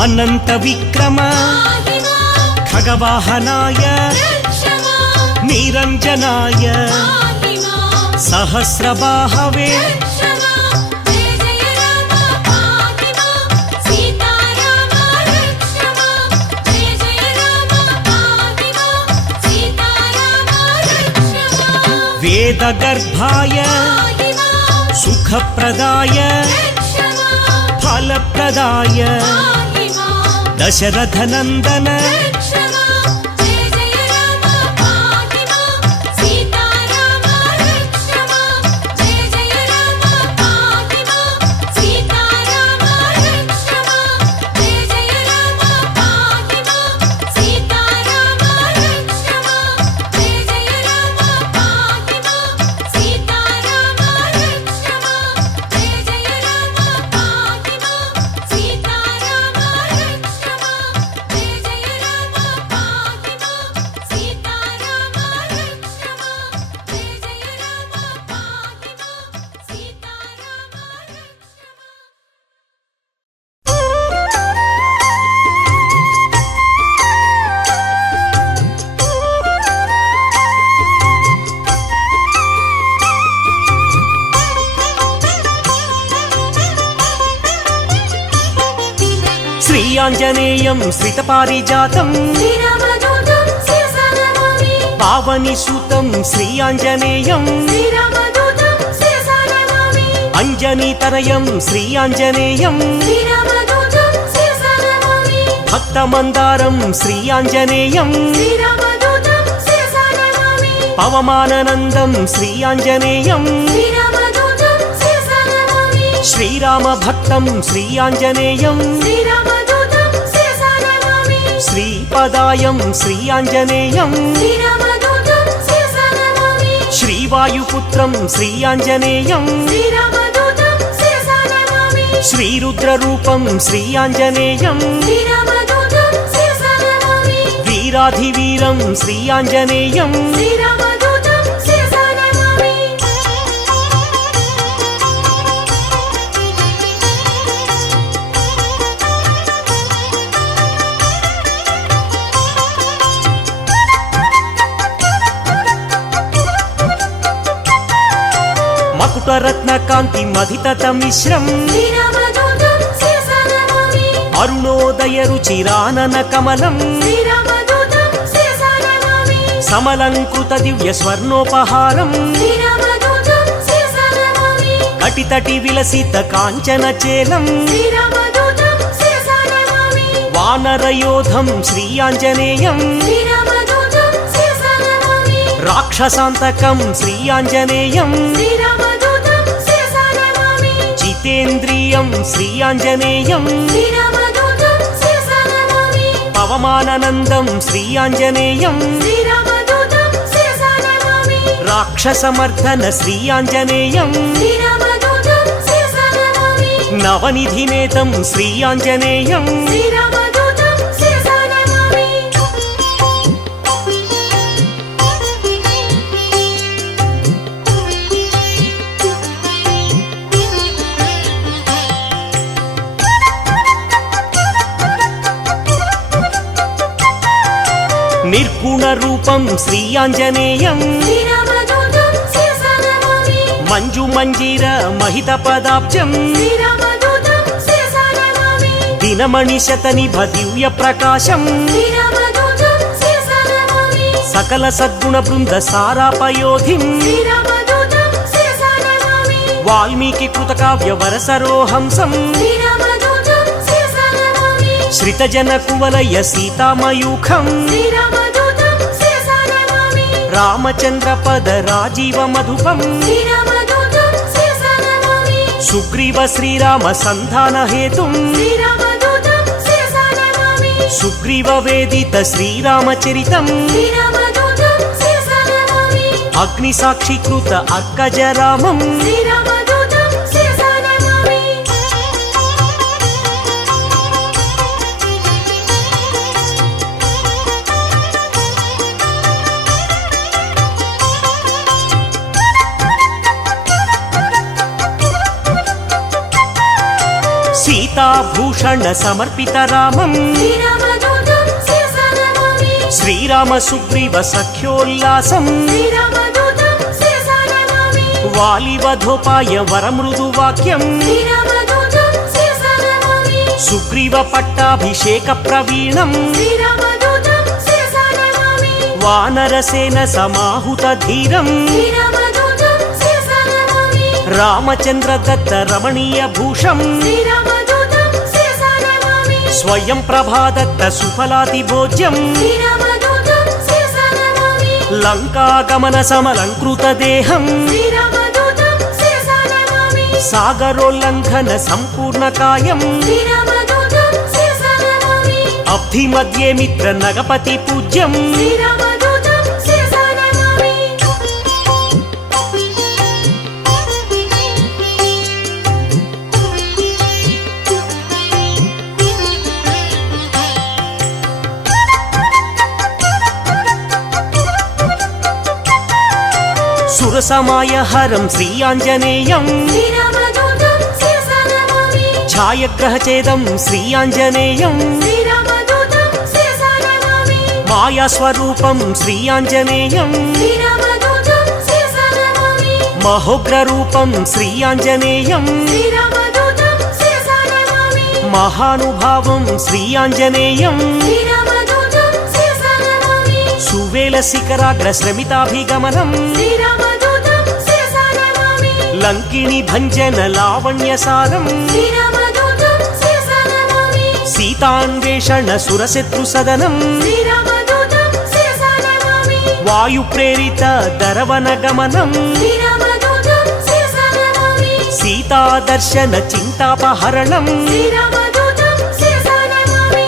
అనంత విక్రమ పాహి మాం ఖగవాహనాయ రక్ష మాం నిరంజనాయ పాహి మాం సహస్రబాహవే రక్ష మాం జయ జయ రామ పాహి మాం సీతారామ రక్ష మాం జయ జయ రామ పాహి మాం సీతారామ రక్ష మాం వేదగర్భాయ పాహి మాం సుఖప్రదాయ రక్ష మాం ఫలప్రదాయ పాహి మాం దశరథనందన రక్ష మాం జయ జయ రామ పాహి మాం సీతారామ రక్ష మాం జయ జయ రామ పాహి మాం సీతారామ రక్ష మాం జయ జయ రామ పాహి మాం సీతారామ రక్ష మాం జయ జయ రామ పాహి మాం సీతారామ రక్ష మాం జయ జయ రామ పాహి మాం సీతారామ రక్ష మాం జయ జయ రామ పాహి మాం సీతారామ రక్ష మాం జయ జయ రామ పాహి మాం సీతారామ రక్ష మాం శ్రీ ఆంజనేయం శ్రితపారిజాతం శ్రీరామదూతం శిరసా నమామి పావని సూతం శ్రీ ఆంజనేయం శ్రీరామదూతం శిరసా నమామి అంజనీతనయం శ్రీ ఆంజనేయం శ్రీరామదూతం శిరసా నమామి భక్తమందారం శ్రీ ఆంజనేయం శ్రీరామదూతం శిరసా నమామి పవమాననందం శ్రీ ఆంజనేయం శ్రీరామదూతం శిరసా నమామి శ్రీరామ భక్తం శ్రీ ఆంజనేయం శ్రీరామదూతం శిరసా నమామి శ్రీపదాయం శ్రీయాంజనేయం శ్రీరామదూతం శిరసా నమామి శ్రీవాయుపుత్రం శ్రీయాంజనేయం శ్రీరామదూతం శిరసా నమామి శ్రీరుద్రరూపం శ్రీయాంజనేయం శ్రీరామదూతం శిరసా నమామి వీరాధివీరం శ్రీయాంజనేయం శ్రీరామదూతం శిరసా నమామి మకుటరత్నకాంతి మధితమిశ్రం శ్రీరామదూతం శిరసా నమామి అరుణోదయ రుచిరానన కమలం శ్రీరామదూతం శిరసా నమామి సమలంకృత దివ్య స్వర్ణోపహారం శ్రీరామదూతం శిరసా నమామి కటితటి విలసిత కాంచన చేలం శ్రీరామదూతం శిరసా నమామి వానరయోధం శ్రీయాంజనేయం శ్రీరామదూతం శిరసా నమామి రాక్షసాంతకం శ్రీయాంజనేయం శ్రీరామదూతం శిరసా నమామి జితేంద్రియం శ్రీయాంజనేయం శ్రీరామదూతం శిరసా నమామి పవమాననందం శ్రీయాంజనేయం శ్రీరామదూతం శిరసా నమామి రాక్షసమర్దన శ్రీయాంజనేయం శ్రీరామదూతం శిరసా నమామి నవనిధినేతం శ్రీయాంజనేయం శ్రీరామదూతం శిరసా నమామి నిర్గుణ రూపం శ్రీయాంజనేయం శ్రీరామదూతం శిరసా నమామి మంజు మంజీర మహిత పదాబ్జం శ్రీరామదూతం శిరసా నమామి దినమణి శతనిభ దివ్య ప్రకాశం శ్రీరామదూతం శిరసా నమామి సకల సద్గుణ బృంద సారాపయోధిం శ్రీరామదూతం శిరసా నమామి వాల్మీకి కృతకావ్య వరసరోహంసం శ్రీరామదూతం శిరసా నమామి శ్రితజన కువలయ సీతామయూఖం శ్రీరామదూతం శిరసా నమామి రామచంద్ర పద రాజీవ మధుపం శ్రీరామదూతం శిరసా నమామి సుగ్రీవ శ్రీరామ సంధాన హేతుం శ్రీరామదూతం శిరసా నమామి సుగ్రీవ వేదిత శ్రీరామచరితం శ్రీరామదూతం శిరసా నమామి అగ్ని సాక్షికృత అర్కజరామం శ్రీరామదూతం శిరసా నమామి సీతాభూషణ సమర్పిత రామం శ్రీరామదూతం శిరసా నమామి శ్రీరామ సుగ్రీవ సఖ్యోల్లాసం శ్రీరామదూతం శిరసా నమామి వాలివధోపాయ వరమృదు వాక్యం శ్రీరామదూతం శిరసా నమామి సుగ్రీవ పట్టాభిషేక ప్రవీణం శ్రీరామదూతం శిరసా నమామి వానరసేన సమాహుత ధీరం శ్రీరామదూతం శిరసా నమామి రామచంద్ర దత్త రమణీయ భూషం శ్రీరామదూతం శిరసా నమామి స్వయం ప్రభాదత్త సుఫలాతి భోజ్యం శ్రీరామదూతం శిరసా నమామి లంకాగమన సమలంకృత దేహం శ్రీరామదూతం శిరసా నమామి సాగరోల్లంఘన సంపూర్ణ కాయం శ్రీరామదూతం శిరసా నమామి అబ్ధి మధ్యే మిత్ర నగపతి పూజ్యం శ్రీరామదూతం శిరసా నమామి సురసమాయ హరం శ్రీయాంజనేయం శ్రీరామదూతం శిరసా నమామి ఛాయగ్రహచేదం శ్రీయాంజనేయం శ్రీరామదూతం శిరసా నమామి మాయాస్వరూపం శ్రీయాంజనేయం శ్రీరామదూతం శిరసా నమామి మహోగ్రరూపం శ్రీయాంజనేయం శ్రీరామదూతం శిరసా నమామి మహానుభావం శ్రీయాంజనేయం శ్రీరామదూతం శిరసా నమామి సువేల శిఖరాగ్ర శ్రమితాభిగమనం శ్రీరామదూతం శిరసా నమామి లంకిని భంజన లావణ్యసారం శ్రీరామదూతం శిరసా నమామి సీతాన్వేషణ సురశత్రు సదనం శ్రీరామదూతం శిరసా నమామి వాయు ప్రేరిత దరవన గమనం శ్రీరామదూతం శిరసా నమామి సీతాదర్శన చింతాపహరణం శ్రీరామదూతం శిరసా నమామి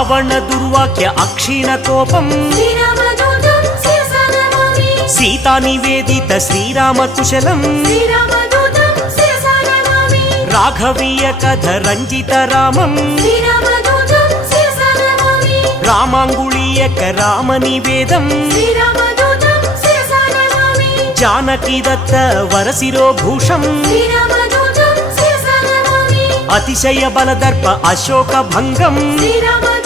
రావణ దుర్వాక్య అక్షీణ కోపం శ్రీరామదూతం శిరసా నమామి సీతా నివేదిత శ్రీరామ కుశలం శ్రీరామదూతం శిరసా నమామి రాఘవీయ కథ రంజిత రామం శ్రీరామదూతం శిరసా నమామి రామాంగుళీయక రామ నివేదం శ్రీరామదూతం శిరసా నమామి జానకి దత్త వరశిరోభూషం శ్రీరామదూతం శిరసా నమామి అతిశయ బలదర్ప అశోక భంగం శ్రీరామదూతం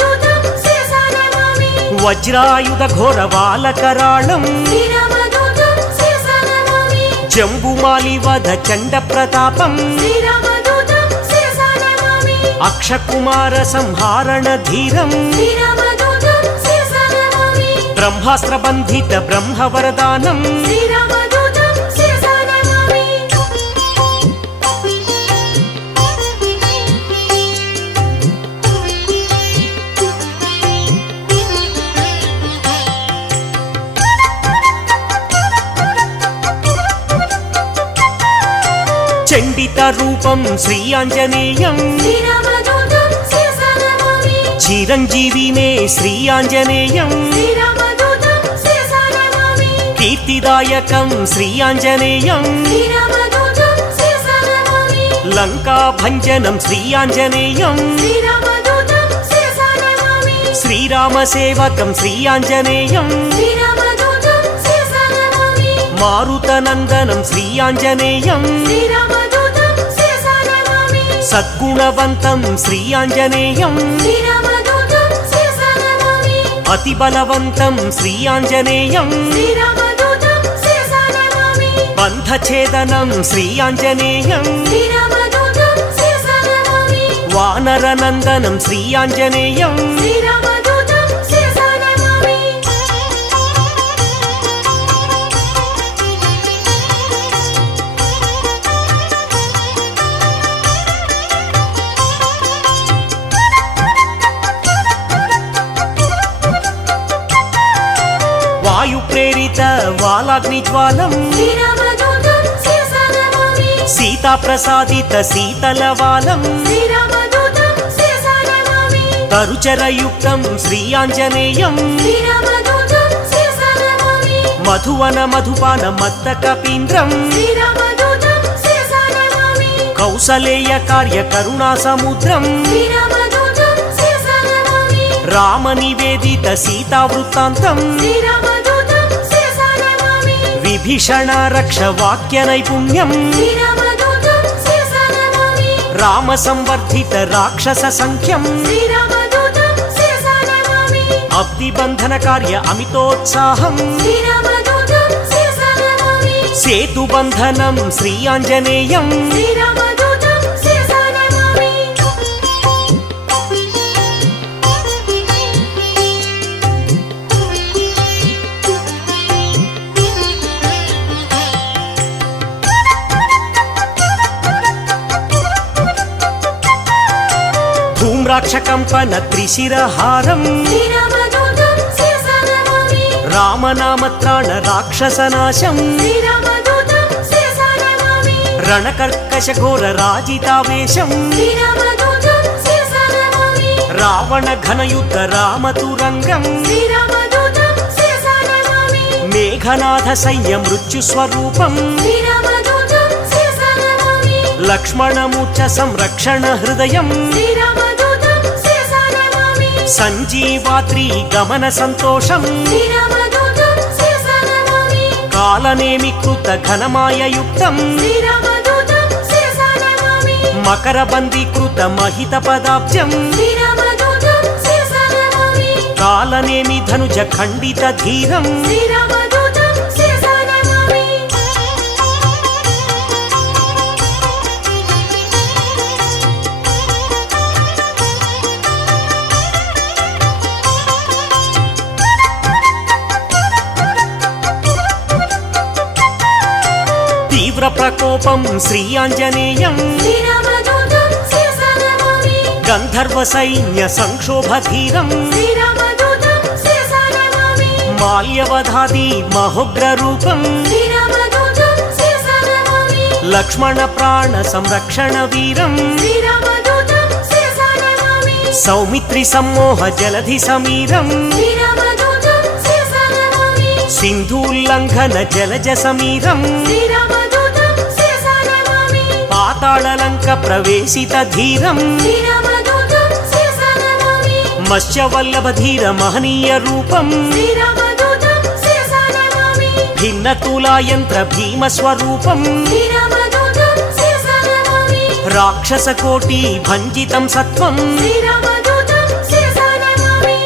శిరసా నమామి వజ్రాయుధ ఘోర వాలకరాళం శ్రీరామదూతం శిరసా నమామి జంబుమాలి వధ చండ ప్రతాపం శ్రీరామదూతం శిరసా నమామి అక్షకుమార సంహారణ ధీరం శ్రీరామదూతం శిరసా నమామి బ్రహ్మాస్త్ర బంధిత బ్రహ్మ వరదానం శ్రీరామదూతం శిరసా నమామి చండిత రూపం శ్రీ ఆంజనేయం శ్రీరామదూతం శిరసా నమామి చిరంజీవి మే శ్రీ ఆంజనేయం శ్రీరామదూతం శిరసా నమామి కీర్తిదాయకం శ్రీ ఆంజనేయం శ్రీరామదూతం శిరసా నమామి లంకా భంజనం శ్రీ ఆంజనేయం శ్రీరామదూతం శిరసా నమామి శ్రీరామ సేవకం శ్రీ ఆంజనేయం శ్రీరామదూతం శిరసా నమామి మారుతనందనం శ్రీ ఆంజనేయం శ్రీరామదూతం శిరసా నమామి సద్గుణవంతం శ్రీ ఆంజనేయం శ్రీరామదూతం శిరసా నమామి అతి బలవంతం శ్రీ ఆంజనేయం శ్రీరామదూతం శిరసా నమామి బంధఛేదనం శ్రీ ఆంజనేయం శ్రీరామదూతం శిరసా నమామి వానరనందనం శ్రీ ఆంజనేయం శ్రీరామదూతం శిరసా నమామి వాయు ప్రేరిత వాలాగ్ని జ్వాలం శ్రీరామదూతం శిరసా నమామి సీతా ప్రసాదిత శీతల వాలం శ్రీరామదూతం శిరసా నమామి తరుచరయుక్తం శ్రీ ఆంజనేయం శ్రీరామదూతం శిరసా నమామి మధువన మధుపాన మత్త కపీంద్రం శ్రీరామదూతం శిరసా నమామి కౌసలేయ కార్య కరుణా సముద్రం శ్రీరామదూతం శిరసా నమామి రామ నివేదిత సీతా వృత్తాంతం శ్రీరామదూతం శిరసా నమామి విభీషణ రక్ష వాక్య నైపుణ్యం శ్రీరామదూతం శిరసా నమామి రామ సంవర్ధిత రాక్షస సంఖ్యం శ్రీరామదూతం శిరసా నమామి అబ్ది బంధన కార్య అమితోత్సాహం శ్రీరామదూతం శిరసా నమామి సేతు బంధనం శ్రీ ఆంజనేయం శ్రీరామదూతం శిరసా నమామి ధూమ్రాక్ష కంపన త్రిశిరహారం శ్రీరామదూతం శిరసా నమామి రామనామత్రాణ రాక్షసనాశం శ్రీరామదూతం శిరసా నమామి రణకర్కశ ఘోర రాజితావేశం శ్రీరామదూతం శిరసా నమామి రావణ ఘనయుద్ధ రామతురంగం శ్రీరామదూతం శిరసా నమామి మేఘనాథ సైన్య మృత్యు స్వరూపం శ్రీరామదూతం శిరసా నమామి లక్ష్మణమూర్ఛ సంరక్షణ హృదయం శ్రీరామదూతం శిరసా నమామి సంజీవాద్రి గమన సంతోషం శ్రీరామదూతం శిరసా నమామి కాలనేమి కృత ఘనమాయయుక్తం శ్రీరామదూతం శిరసా నమామి మకర బందీకృత మహిత పదాబ్జం శ్రీరామదూతం శిరసా నమామి కాలనేమి ధనుజ ఖండిత ధీరం శ్రీరామదూతం శిరసా నమామి తీవ్ర ప్రకోపం శ్రీ ఆంజనేయం శ్రీరామదూతం శిరసా నమామి గంధర్వ సైన్య సంక్షోభ ధీరం శ్రీరామదూతం శిరసా నమామి మాల్యవధాది మహోగ్ర రూపం శ్రీరామదూతం శిరసా నమామి లక్ష్మణ ప్రాణ సంరక్షణ వీరం శ్రీరామదూతం శిరసా నమామి సౌమిత్రి సమ్మోహ జలధి సమీరం శ్రీరామదూతం శిరసా నమామి సింధూల్లంఘన జలజ సమీరం శ్రీరామదూతం శిరసా నమామి పాతాళలంక ప్రవేశిత ధీరం శ్రీరామదూతం శిరసా నమామి మత్స్యవల్లభ ధీర మహనీయ రూపం శ్రీరామదూతం శిరసా నమామి భిన్న తులాయంత్ర భీమ స్వరూపం శ్రీరామదూతం శిరసా నమామి రాక్షస కోటి భంజితం సత్వం శ్రీరామదూతం శిరసా నమామి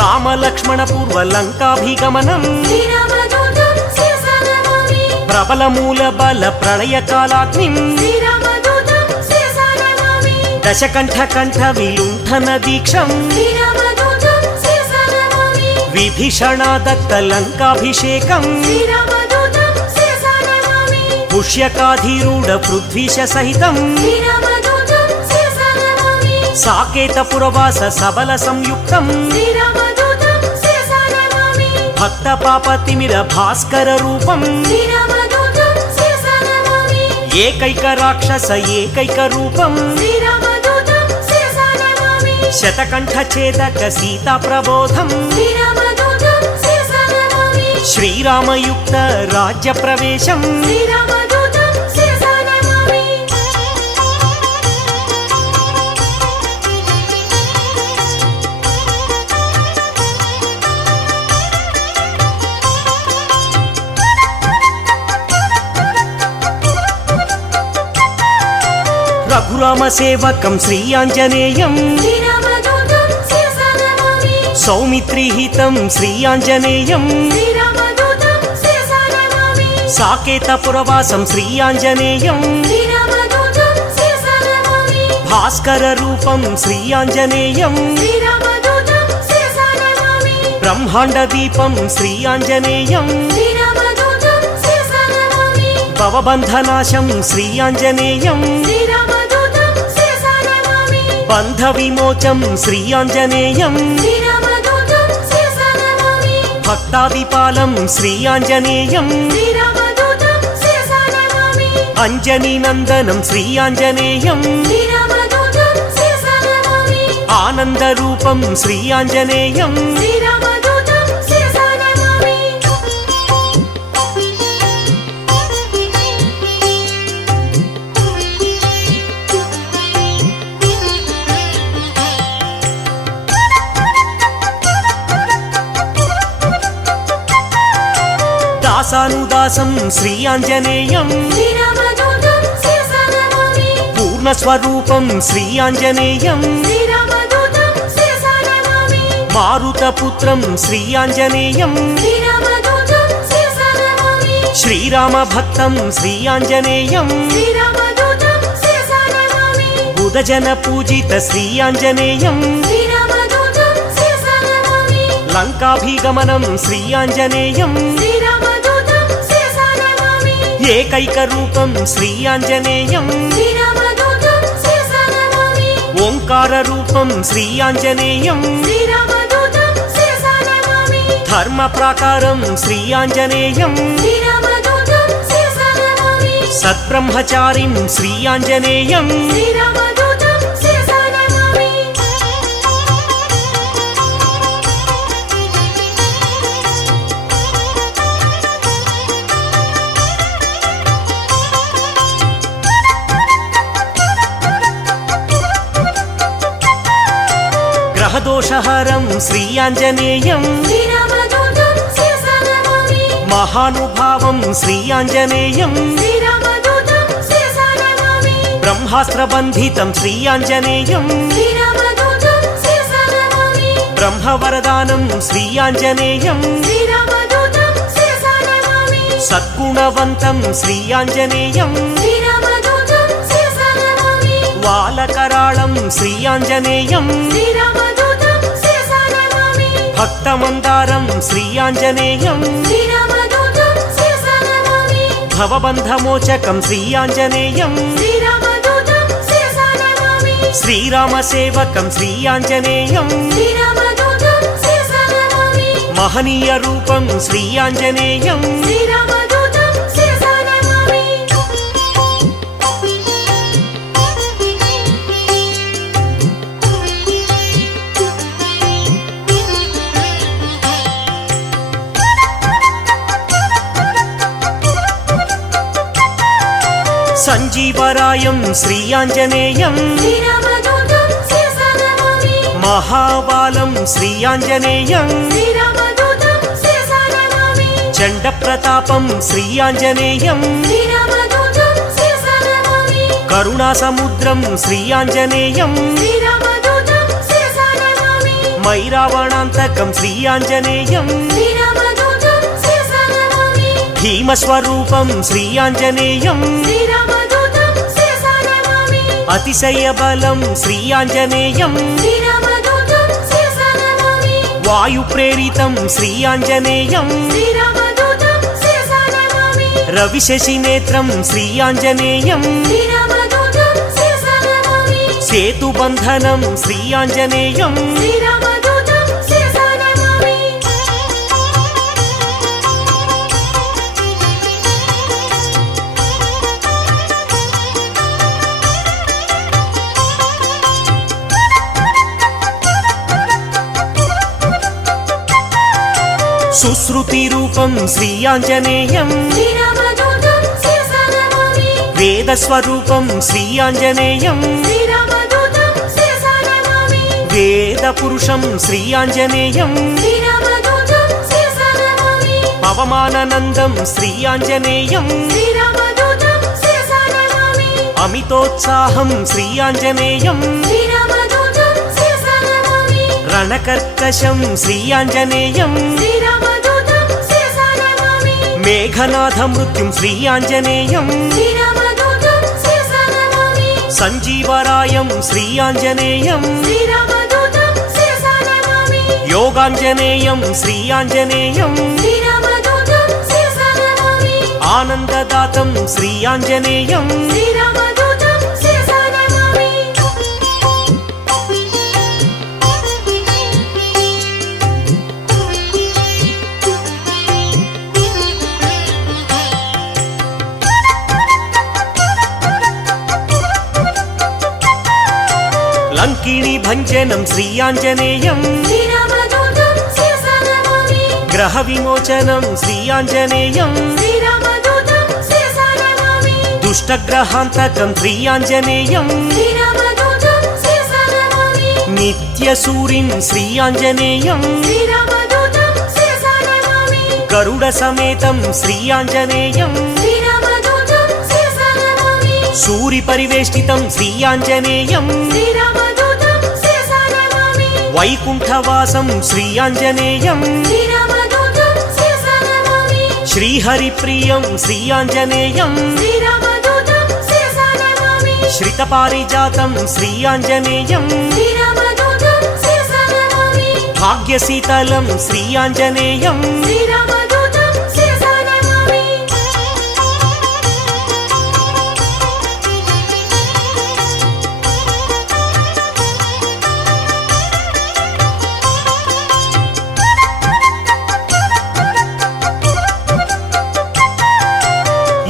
రామ లక్ష్మణ పూర్వ లంకాభిగమనం శ్రీరామదూతం శిరసా నమామి ప్రబల మూల బల ప్రళయ కాలాగ్నిం శ్రీరామదూతం శిరసా నమామి దశకంఠ కంఠ విలుంఠన దీక్షం శ్రీరామదూతం శిరసా నమామి విభీషణాదత్త లంకాభిషేకం శ్రీరామదూతం శిరసా నమామి పుష్యకాధీరూఢ పృథ్వీశ సహితం శ్రీరామదూతం శిరసా నమామి సాకేత పురవాస సబల సంయుక్తం శ్రీరామదూతం శిరసా నమామి భక్త పాపతిమిర భాస్కర రూపం శ్రీరామదూతం శిరసా నమామి ఏకైక రాక్షస ఏకైక రూపం శ్రీరామదూతం శిరసా నమామి శతకంఠ ఛేదక సీతా ప్రబోధం శ్రీరామదూతం శిరసా నమామి శ్రీరామయుక్త రాజ్య ప్రవేశం శ్రీరామదూతం శిరసా నమామి రఘురామ సేవకం శ్రీ ఆంజనేయం శ్రీరామదూతం శిరసా నమామి సౌమిత్రిహితం శ్రీ ఆంజనేయం శ్రీరామదూతం శిరసా నమామి సాకేత పురవాసం శ్రీ ఆంజనేయం శ్రీరామదూతం శిరసా నమామి భాస్కర రూపం శ్రీ ఆంజనేయం శ్రీరామదూతం శిరసా నమామి బ్రహ్మాండ దీపం శ్రీ ఆంజనేయం శ్రీరామదూతం శిరసా నమామి భవబంధనాశం శ్రీ ఆంజనేయం శ్రీరామదూతం శిరసా నమామి బంధ విమోచం శ్రీ ఆంజనేయం శ్రీరామదూతం శిరసా నమామి భక్తాదిపాలం శ్రీ ఆంజనేయం శ్రీరామదూతం శిరసా నమామి అంజనీ నందనం శ్రీ ఆంజనేయం శ్రీరామదూతం శిరసా నమామి ఆనంద రూపం శ్రీ ఆంజనేయం శ్రీరామదూతం శిరసా నమామి దాసానుదాసం శ్రీ ఆంజనేయం శ్రీరామదూతం శిరసా నమామి పూర్ణస్వరూపం శ్రీ ఆంజనేయం శ్రీరామదూతం శిరసా నమామి మారుతపుత్రం శ్రీ ఆంజనేయం శ్రీరామదూతం శిరసా నమామి శ్రీరామ భక్తం శ్రీ ఆంజనేయం శ్రీరామదూతం శిరసా నమామి బుధజన పూజిత శ్రీ ఆంజనేయం శ్రీరామదూతం శిరసా నమామి లంకాభిగమనం శ్రీ ఆంజనేయం శ్రీరామదూతం శిరసా నమామి ఏకైక రూపం శ్రీ ఆంజనేయం శ్రీరామదూతం శిరసా నమామి ఓంకార రూపం శ్రీ ఆంజనేయం శ్రీరామదూతం శిరసా నమామి ధర్మ ప్రాకారం శ్రీ ఆంజనేయం శ్రీరామదూతం శిరసా నమామి సద్బ్రహ్మచారిం శ్రీ ఆంజనేయం శ్రీరామదూతం శిరసా నమామి గ్రహదోషహరం శ్రీ ఆంజనేయం శ్రీరామదూతం శిరసా నమామి మహానుభావం శ్రీ ఆంజనేయం శ్రీరామదూతం శిరసా నమామి బ్రహ్మాస్త్రబంధితం శ్రీ ఆంజనేయం శ్రీరామదూతం శిరసా నమామి బ్రహ్మవరదానం శ్రీ ఆంజనేయం శ్రీరామదూతం శిరసా నమామి సద్గుణవంతం శ్రీ ఆంజనేయం శ్రీరామదూతం శిరసా నమామి వాలకరాళం శ్రీ ఆంజనేయం శ్రీరామదూతం శిరసా నమామి భక్తమందారం శ్రీ ఆంజనేయం శ్రీరామదూతం శిరసా నమామి భవబంధమోచకం శ్రీ ఆంజనేయం శ్రీరామదూతం శిరసా నమామి శ్రీరామసేవకం శ్రీయాంజనేయం శ్రీరామదూతం శిరసా నమామి మహనీయ రూపం శ్రీయాంజనేయం శ్రీరామదూతం శిరసా నమామి సంజీవరాయం శ్రీయాంజనేయం శ్రీరామదూతం శిరసా నమామి మహాబాలం శ్రీయాంజనేయం శ్రీరామదూతం శిరసా నమామి చండ ప్రతాపం శ్రీయాంజనేయం శ్రీరామదూతం శిరసా నమామి కరుణా సముద్రం శ్రీయాంజనేయం శ్రీరామదూతం శిరసా నమామి మైరావణాంతకం శ్రీయాంజనేయం శ్రీరామదూతం శిరసా నమామి భీమస్వరూపం శ్రీయాంజనేయం శ్రీరామదూతం శిరసా నమామి అతిశయ బలం శ్రీయాంజనేయం శ్రీరామదూతం శిరసా నమామి వాయు ప్రేరితం శ్రీయాంజనేయం శ్రీరామదూతం శిరసా నమామి రవిశశి నేత్రం శ్రీయాంజనేయం శ్రీరామదూతం శిరసా నమామి సేతుబంధనం శ్రీయాంజనేయం శ్రీరామదూతం శిరసా నమామి సుశ్రుతి రూపం శ్రీయాంజనేయం శ్రీరామదూతం శిరసా నమామి వేదస్వరూపం శ్రీయాంజనేయం శ్రీరామదూతం శిరసా నమామి వేద పురుషం శ్రీయాంజనేయం శ్రీరామదూతం శిరసా నమామి పవమాననందం శ్రీయాంజనేయం శ్రీరామదూతం శిరసా నమామి అమితోత్సాహం శ్రీయాంజనేయం శ్రీరామదూతం శిరసా నమామి రణకర్కశం శ్రీయాంజనేయం శ్రీరామదూతం శిరసా నమామి మేఘనాథ మృత్యుం శ్రీయాంజనేయం శ్రీరామదూతం శిరసా నమామి సంజీవరాయం శ్రీయాంజనేయం శ్రీరామదూతం శిరసా నమామి యోగాంజనేయం శ్రీయాంజనేయం శ్రీరామదూతం శిరసా నమామి ఆనందదాతం శ్రీయాంజనేయం శ్రీరామదూతం శిరసా నమామి లంకిణి భంజనం శ్రీయాంజనేయం శ్రీరామదూతం శిరసా నమామి గ్రహ విమోచనం శ్రీయాంజనేయం శ్రీరామదూతం శిరసా నమామి దుష్టగ్రహాంతకం శ్రీయాంజనేయం శ్రీరామదూతం శిరసా నమామి నిత్యసూరిం శ్రీయాంజనేయం శ్రీరామదూతం శిరసా నమామి గరుడ సమేతం శ్రీయాంజనేయం శ్రీరామదూతం శిరసా నమామి సూరి పరివేష్టితం శ్రీయాంజనేయం శ్రీరామదూతం శిరసా నమామి వైకుంఠవాసం శ్రీయాంజనేయం శ్రీరామదూతం శిరసా నమామి శ్రీహరిప్రియం శ్రీయాంజనేయం శ్రీరామదూతం శిరసా నమామి శ్రితపారిజాతం శ్రీయాంజనేయం శ్రీరామదూతం శిరసా నమామి భాగ్యశీతలం శ్రీయాంజనేయం శ్రీరామదూతం శిరసా నమామి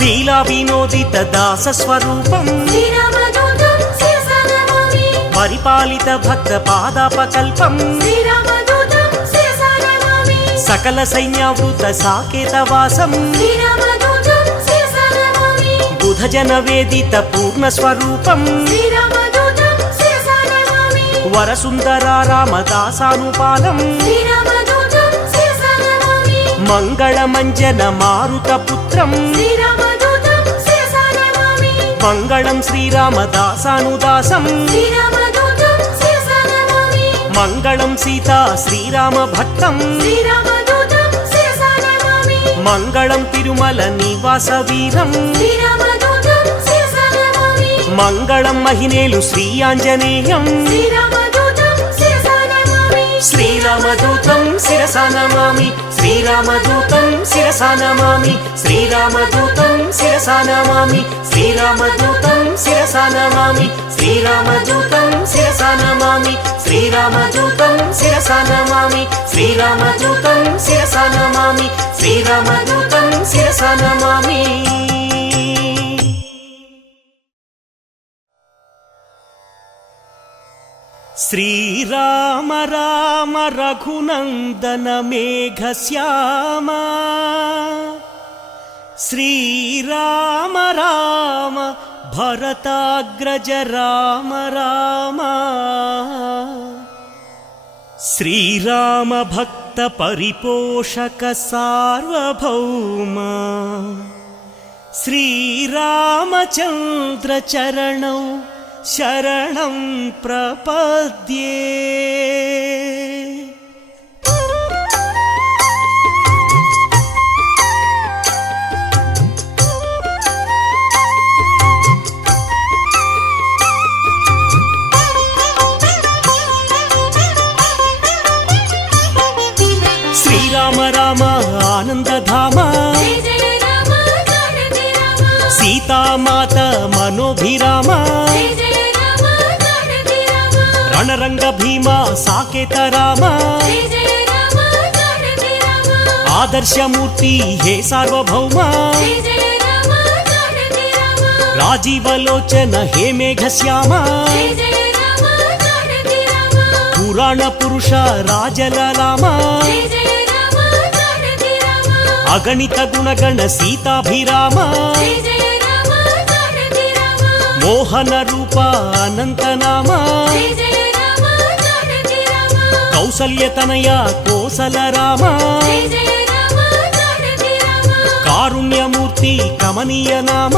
లీలా వినోదిత దాస స్వరూపం శ్రీరామదూతం శిరసా నమామి పరిపాలిత భక్త పాదాపకల్పం శ్రీరామదూతం శిరసా నమామి సకల సైన్యావృత సాకేతవాసం శ్రీరామదూతం శిరసా నమామి బుధజన వేదిత పూర్ణ స్వరూపం శ్రీరామదూతం శిరసా నమామి వరసుందరారామదాసానుపాలం శ్రీరామదూతం శిరసా నమామి మంగళమంజన మారుత పుత్రం శ్రీరామదూతం శిరసా నమామి మంగళం శ్రీరామదాసానుదాసం శ్రీరామదూతం శిరసా నమామి మంగళం సీతా శ్రీరామ భక్తం శ్రీరామదూతం శిరసా నమామి మంగళం తిరుమల నివాస వీరం శ్రీరామదూతం శిరసా నమామి మంగళం మహినేలు శ్రీయాంజనేయం శ్రీరామదూతం శిరసా నమామి శ్రీరామదూతం శిరసా నమామి శ్రీరామదూతం శిరసా నమామి శ్రీరామదూతం శిరసా నమామి శ్రీరామదూతం శిరసా నమామి శ్రీరామదూతం శిరసా నమామి శ్రీరామదూతం శిరసా నమామి శ్రీరామదూతం శిరసా నమామి శ్రీరామదూతం శిరసా నమామి. శ్రీరామ రామ రఘునందన మేఘశ్యామ శ్రీరామ రామ భరతాగ్రజ రామ రామ శ్రీరామ భక్త పరిపోషక సార్వభౌమ శ్రీరామచంద్ర చరణౌ శరణం ప్రపద్యే. శ్రీరామ రామ ఆనందధామ సీతామాత మనోభిరామ రణరంగ భీమ సాకేత రామ ఆదర్శమూర్తి హే సార్వభౌమ రాజీవలోచన హే మేఘశ్యామ పురాణ పురుష రాజలలామ అగణిత గుణగణ సీతాభిరామ మోహన రూప అనంతనామ కౌసల్యతనయ కోసల రామ కారుణ్యమూర్తి కమనీయ నామ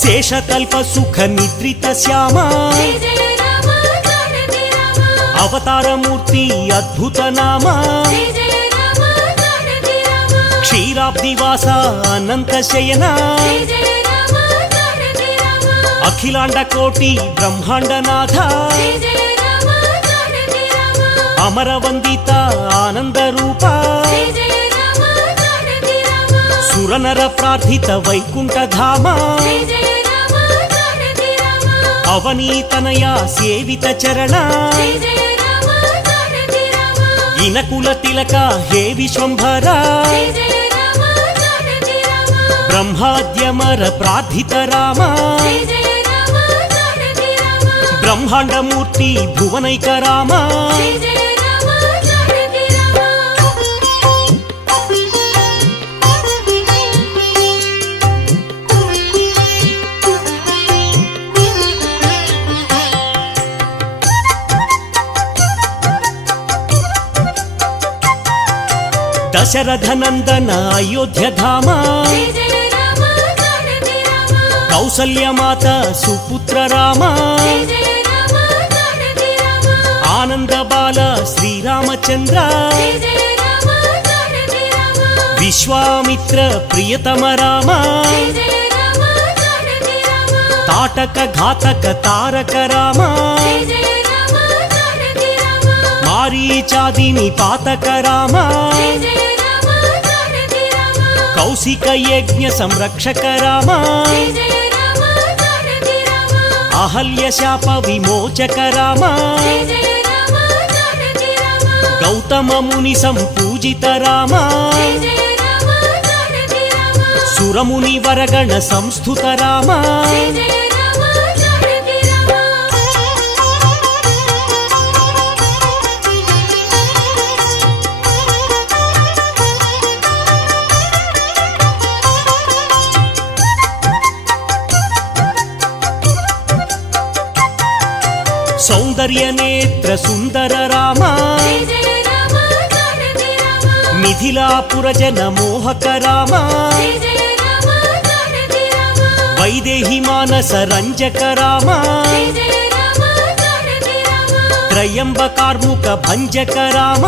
శేషకల్ప సుఖ నిద్రిత శ్యామ అవతారమూర్తి అద్భుత నామ క్షీరాబ్దివాస అనంత శయన అఖిలాండ కోటి బ్రహ్మాండనాథ అమరవందిత ఆనంద రూప సురనర ప్రార్థిత వైకుంఠధామ అవనీతనయ సేవిత చరణ ఇనకుల తిలక హే విశ్వంభర బ్రహ్మాద్యమర ప్రార్థిత రామ బ్రహ్మాండమూర్తి భువనైక రామ దశరథ నందన అయోధ్య ధామ కౌసల్యమాత సుపుత్ర రామ ఆనంద బాల శ్రీరామచంద్ర విశ్వామిత్ర ప్రియతమ రామ తాటక ఘాతక తారక రామ మారీచాదిని పాతక రామ కౌశిక యజ్ఞ సంరక్షక రామ అహల్య శాప విమోచక రామ గౌతమ ముని సంపూజిత రామ సురముని వరగణ సంస్థుత రామ సౌందర్య నేత్ర సుందర రామ మిథిలాపుర జన మోహక రామ వైదేహి మానస రంజక రామ త్రయంబకార్ముక భంజక రామ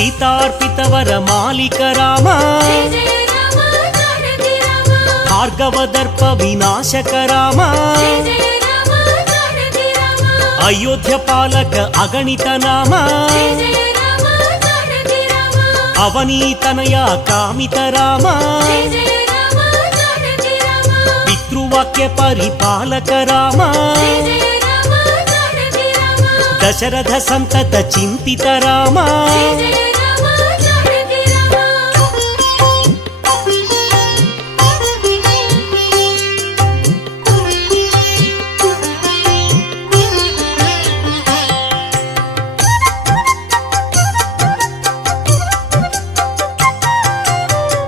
సీతార్పితవర మాలిక రామ జయ జయ రామ జానకి రామ భార్గవదర్ప వినాశక రామ జయ జయ రామ జానకి రామ అయోధ్య పాలక అగణిత నామ జయ జయ రామ జానకి రామ అవనీతనయ కామిత రామ జయ జయ రామ జానకి రామ పితృవాక్య పరిపాలక రామ జయ జయ రామ జానకి రామ దశరథ సంతత చింతిత రామ జయ జయ రామ జానకి రామ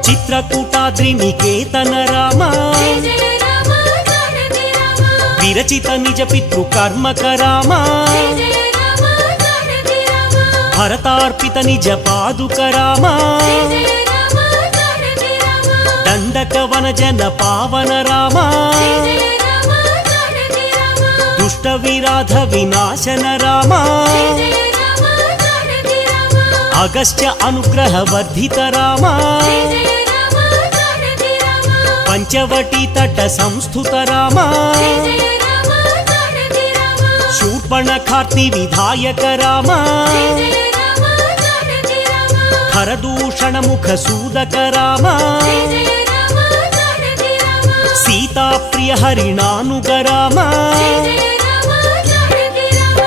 చిత్రకూటాద్రి నికేతన రామ జయ జయ రామ జానకి రామ విరచిత నిజ పితృ కర్మక రామ జయ జయ రామ జానకి రామ భరతార్పిత నిజ పాదుక రామ జయ జయ రామ జానకి రామ దండక వనజన పావన రామ జయ జయ రామ జానకి రామ దుష్ట విరాధ వినాశన రామ జయ జయ రామ జానకి రామ అగస్త్య అనుగ్రహ వర్ధిత రామ జయ జయ రామ జానకి రామ పంచవటి తట సంస్థుత రామ జయ జయ రామ జానకి రామ శూర్పణఖార్తి విధాయక రామ జయ జయ రామ జానకి రామ హరదూషణ ముఖ సూదక రామ జయ జయ రామ జానకి రామ సీతా ప్రియ హరిణానుగ రామ జయ జయ రామ జానకి రామ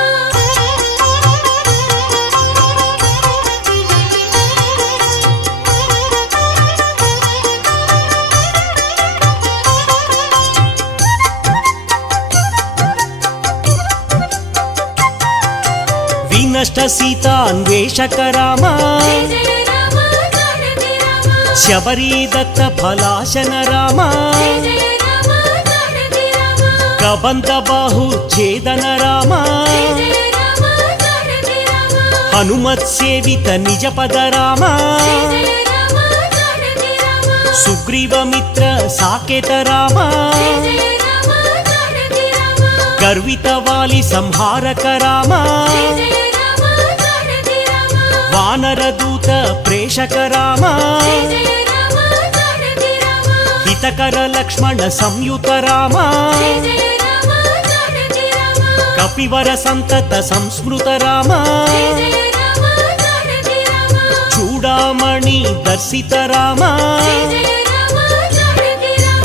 వినష్ట సీతాన్వేషక రామ జయ జయ రామ జానకి రామ శబరీ దత్త ఫలాశన రామ జయ జయ రామ జానకి రామ కబంధ బాహు ఛేదన రామ జయ జయ రామ జానకి రామ హనుమత్ సేవిత నిజ పద రామ జయ జయ రామ జానకి రామ సుగ్రీవ మిత్ర సాకేత రామ జయ జయ రామ జానకి రామ గర్విత వాలి సంహారక రామ జయ జయ రామ జానకి రామ వానర దూత ప్రేషక రామ జయ జయ రామ జానకి రామ హితకర లక్ష్మణ సంయుత రామ జయ జయ రామ జానకి రామ కపివర సంతత సంస్మృత రామ జయ జయ రామ జానకి రామ చూడామణి దర్శిత రామ జయ జయ రామ జానకి రామ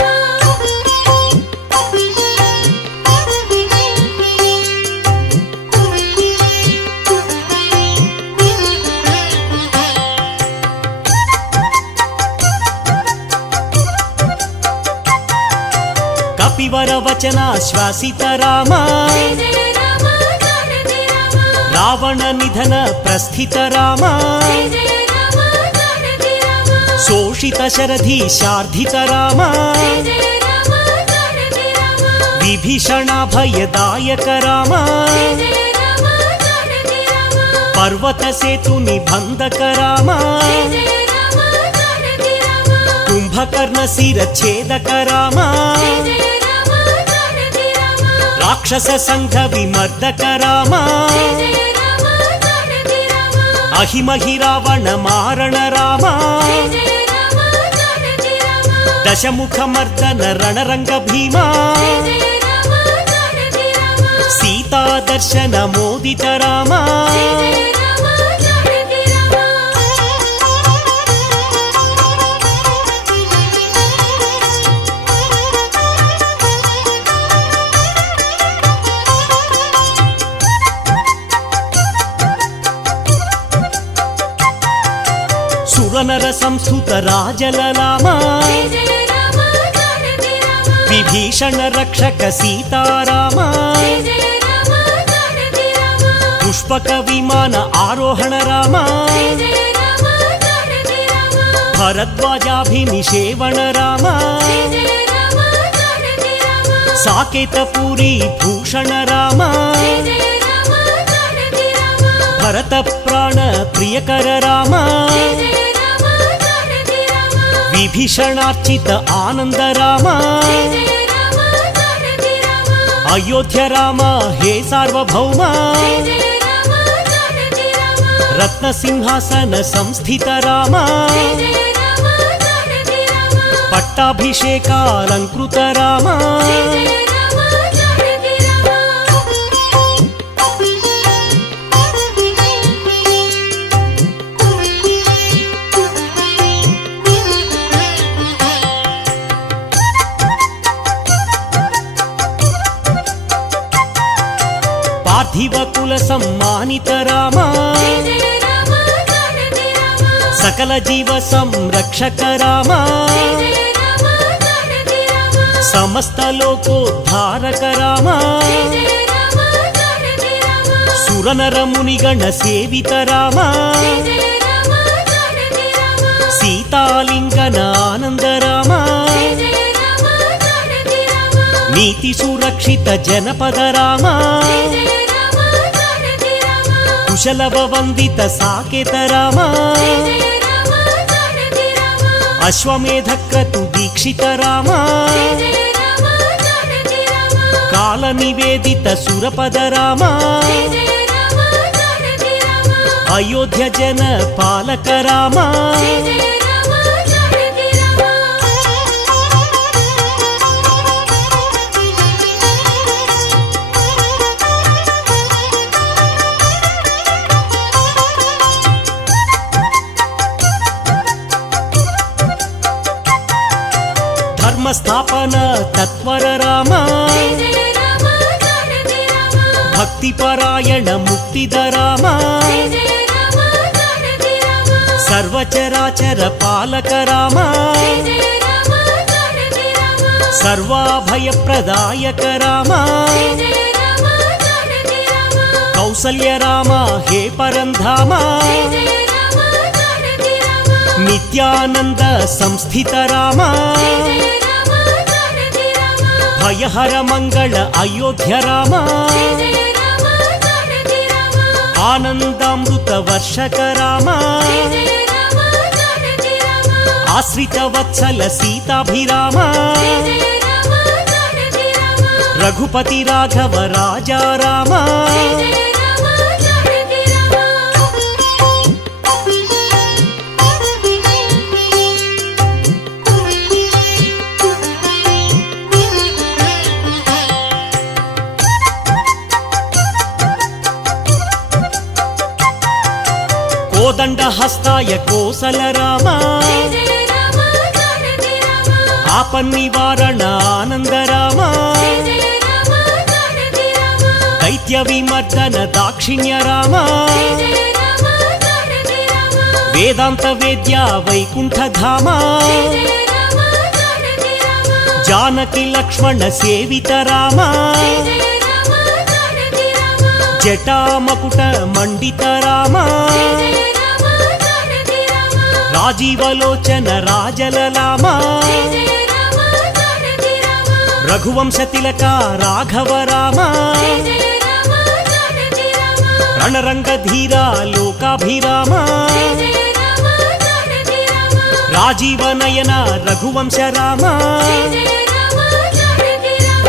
కపివర వచన శ్వాసిత రామ జయ జయ రామ జానకి రామ రావణ నిధన ప్రస్థిత రామ జయ జయ రామ జానకి రామ శోషిత శరధి శార్ధిత రామ జయ జయ రామ జానకి రామ విభీషణ భయదాయక రామ జయ జయ రామ జానకి రామ పర్వత సేతు నిబంధక రామ జయ జయ రామ జానకి రామ కుంభకర్ణ శిరఛేదక రామ జయ జయ రామ జానకి రామ రాక్షస సంఘ విమర్దక రామ జయ జయ రామ జానకి రామ అహిమహి రావణ మారణ రామ జయ జయ రామ జానకి రామ దశముఖ మర్దన రణరంగ భీమ జయ జయ రామ జానకి రామ సీతా దర్శన మోదిత రామ జయ జయ రామ జానకి రామ సురనర సంస్థుత రాజలలామ జయ జయ రామ జానకి రామ విభీషణ రక్షక సీతారామ జయ జయ రామ జానకి రామ పుష్పక విమాన ఆరోహణ రామ జయ జయ రామ జానకి రామ భరద్వాజాభినిషేవణ రామ జయ జయ రామ జానకి రామ సాకేత పూరి భూషణ రామ జయ జయ రామ జానకి రామ భరత ప్రాణ ప్రియకర రామ జయ జయ రామ జానకి రామ విభీషణార్చిత ఆనంద రామ జయ జయ రామ జానకి రామ అయోధ్య రామ హే సార్వభౌమ జయ జయ రామ జానకి రామ రత్నసింహాసన సంస్థిత రామ జయ జయ రామ జానకి రామ పట్టాభిషేకాలంకృత రామ జయ జయ రామ జానకి రామ పార్థివ కుల సమ్మానిత రామ జయ జయ రామ జానకి రామ సకల జీవ సంరక్షక రామ జయ జయ రామ జానకి రామ సమస్త లోకోద్ధారక రామ జయ జయ రామ జానకి రామ సురనర మునిగణ సేవిత రామ జయ జయ రామ జానకి రామ సీతాలింగన ఆనంద రామ జయ జయ రామ జానకి రామ నీతి సురక్షిత జనపద రామ జయ జయ రామ జానకి రామ కుశలవ వందిత సాకేత రామ జయ జయ రామ జానకి రామ అశ్వమేధ క్రతు దీక్షిత రామ జయ జయ రామ జానకి రామ కాల నివేదిత సురపద రామ జయ జయ రామ జానకి రామ అయోధ్య జన పాలక రామ జయ జయ రామ జానకి రామ ధర్మస్థాపన తత్వర రామ జయ జయ రామ జానకి రామ భక్తిపరాయణ ముక్తిద రామ జయ జయ రామ జానకి రామ సర్వచరాచర పాలక రామ జయ జయ రామ జానకి రామ సర్వాభయప్రదాయక రామ జయ జయ రామ జానకి రామ కౌసల్య రామ హే పరంధామ జయ జయ రామ జానకి రామ నిత్యానంద సంస్థిత రామ జయ జయ రామ జానకి రామ భయహర మంగళ అయోధ్య రామ జయ జయ రామ జానకి రామ ఆనందామృత వర్షక రామ జయ జయ రామ జానకి రామ ఆశ్రిత వత్సల సీతాభిరామ జయ జయ రామ జానకి రామ రఘుపతి రాఘవ రాజా రామ జయ జయ రామ జానకి రామ కోదండ హస్తాయ కోసల రామ జయ జయ రామ జానకి రామ ఆపన్నివారణ ఆనంద రామ జయ జయ రామ జానకి రామ దైత్య విమర్దన దాక్షిణ్య రామ జయ జయ రామ జానకి రామ వేదాంత వేద్య వైకుంఠ ధామ జయ జయ రామ జానకి రామ జానకి లక్ష్మణ సేవిత రామ జయ జయ రామ జానకి రామ జటామకుట మండిత రామ జయ జయ రామ జానకి రామ రాజీవలోచన రాజలలామ జయ జయ రామ జానకి రామ రఘువంశ తిలక రాఘవ రామ జయ జయ రామ జానకి రామ రణరంగ ధీర లోకాభిరామ జయ జయ రామ జానకి రామ రాజీవ నయన రఘువంశ రామ జయ జయ రామ జానకి రామ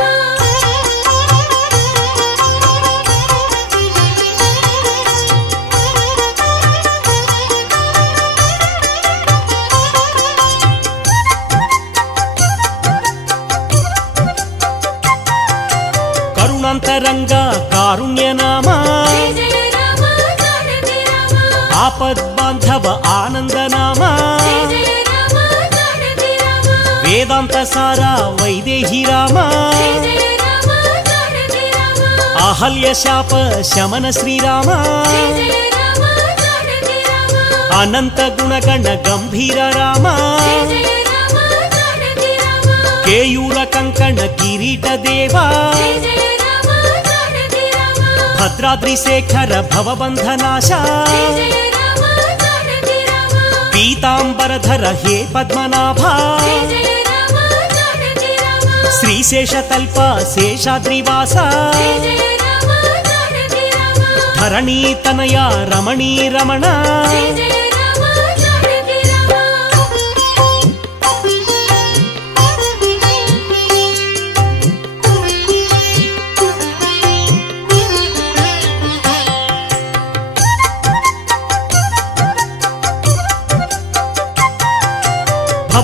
కరుణాంతరంగ కారుణ్య నామ జయ జయ రామ జానకి రామ ఆపద్బాంధవ ఆనంద నామ జయ జయ రామ జానకి రామ వేదాంత సార వైదేహి రామ జయ జయ రామ జానకి రామ అహల్య శాప శమన శ్రీరామ జయ జయ రామ జానకి రామ అనంత గుణగణ గంభీర రామ జయ జయ రామ జానకి రామ కేయూర కంకణ కిరీట దేవా జయ జయ రామ జానకి రామ భద్రాద్రి శేఖర భవబంధనాశ జయ జయ రామ జానకి రామ పీతాంబరధర హే పద్మనాభ జయ జయ రామ జానకి రామ శ్రీశేషతల్ప శేషాద్రివాస జయ జయ రామ జానకి రామ ధరణీ తనయ రమణీ రమణ జయ జయ రామ జానకి రామ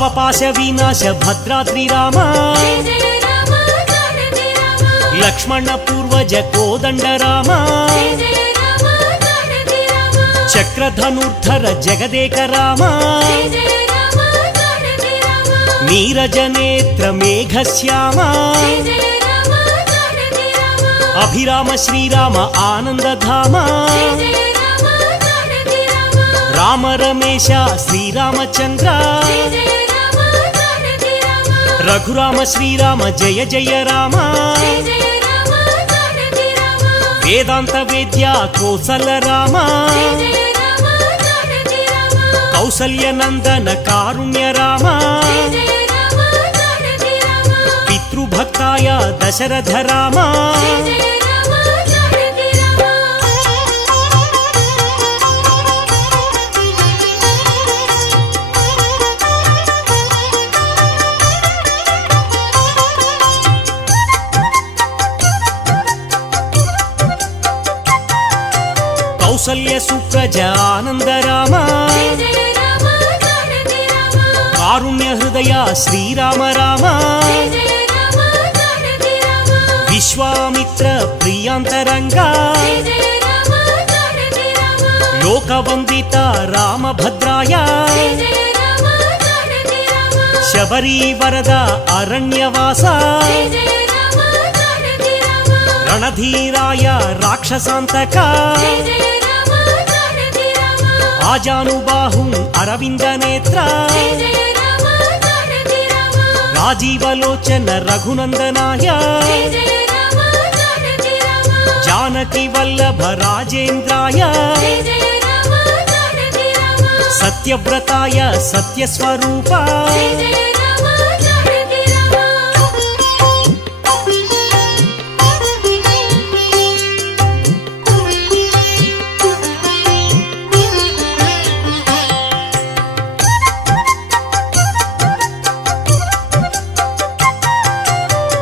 భవపాశ వినాశ భద్రాద్రి రామ జయ జయ రామ జానకి రామ లక్ష్మణ పూర్వజ కోదండ రామ జయ జయ రామ జానకి రామ చక్రధనుర్ధర జగదేక రామ జయ జయ రామ జానకి రామ నీరజనేత్ర మేఘశ్యామ జయ జయ రామ జానకి రామ అభిరామ శ్రీరామ ఆనందధామ జయ జయ రామ జానకి రామ రామ రమేశ శ్రీరామచంద్ర జయ జయ రామ జానకి రామ రఘురామ శ్రీరామ జయ జయ రామ జయ జయ రామ జానకి రామ వేదాంత వేద్య కోసల రామ జయ జయ రామ జానకి రామ కౌసల్య నందన కారుణ్య రామ జయ జయ రామ జానకి రామ పితృభక్తాయ దశరథ రామ జయ జయ రామ జానకి రామ కౌసల్య సుప్రజ ఆనంద రామ జయ జయ రామ జానకి రామ కారుణ్య హృదయ శ్రీరామ రామ జయ జయ రామ జానకి రామ విశ్వామిత్ర ప్రియాంతరంగా జయ జయ రామ జానకి రామ లోకవందిత రామభద్రాయ జయ జయ రామ జానకి రామ శబరీ వరద అరణ్యవాస జయ జయ రామ జానకి రామ రణధీరాయ రాక్షసాంతక జయ జయ రామ జానకి రామ ఆజానుబాహు అరవింద నేత్ర జయ జయ రామ జానకి రామ రాజీవలోచన రఘునందనాయ జయ జయ రామ జానకి రామ జానకి వల్లభ రాజేంద్రాయ జయ జయ రామ జానకి రామ సత్యవ్రతాయ సత్యస్వరూప జయ జయ రామ జానకి రామ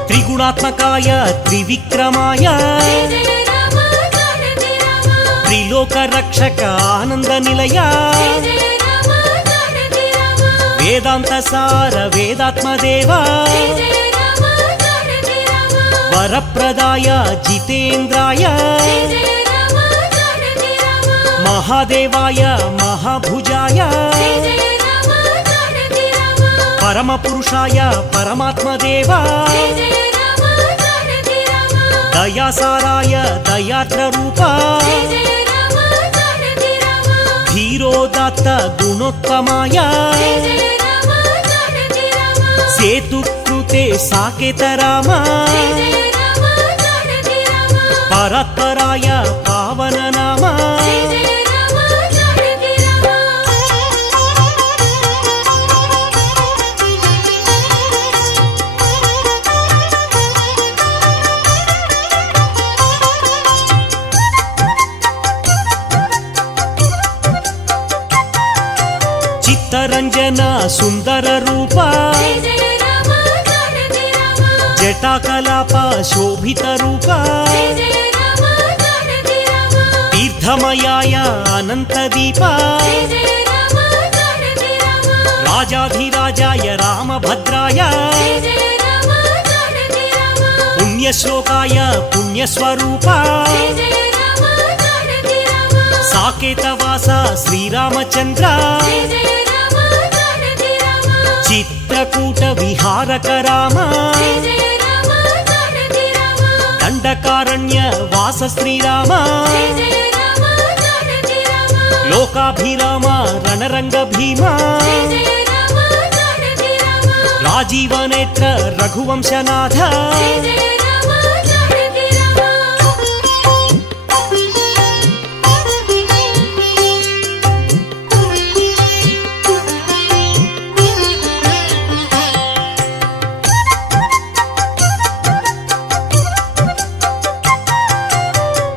త్రిగుణాత్మకాయ త్రివిక్రమాయ జయ జయ రామ జానకి రామ త్రిలోక రక్షక ఆనంద నిలయ జయ జయ రామ జానకి రామ వేదాంత సార వేదాత్మదేవ జయ జయ రామ జానకి రామ వరప్రదాయ జితేంద్రాయ జయ జయ రామ జానకి రామ మహాదేవాయ మహాభుజాయ జయ జయ రామ జానకి రామ పరమపురుషాయ పరమాత్మదేవ జయ జయ రామ జానకి రామ దయాసారాయ దయాత్ర రూప జయ జయ రామ జానకి రామ ధీరోదాత్త గుణోత్తమాయ జయ జయ రామ జానకి రామ సేతుకృతే సాకేత రామ జయ జయ రామ జానకి రామ పరాత్పరాయ పావన నామ జయ జయ రామ జానకి రామ చిత్తరంజన సుందర రూప జయ జయ రామ జానకి రామ జటాకలాప శోభిత రూప జయ జయ రామ జానకి రామ తీర్థమయాయ అనంత దీప జయ జయ రామ జానకి రామ రాజాధిరాజాయ రామభద్రాయ జయ జయ రామ జానకి రామ పుణ్యశ్లోకాయ పుణ్యస్వరూప జయ జయ రామ జానకి రామ సాకేతవాస శ్రీరామచంద్ర జయ జయ రామ జానకి రామ చిత్రకూట విహారక రామ జయ జయ రామ జానకి రామ దండకారణ్య వాస శ్రీరామ జయ జయ రామ జానకి రామ లోకాభిరామ రణరంగ భీమ జయ జయ రామ జానకి రామ రాజీవనేత్ర రఘువంశనాథ జయ జయ రామ జానకి రామ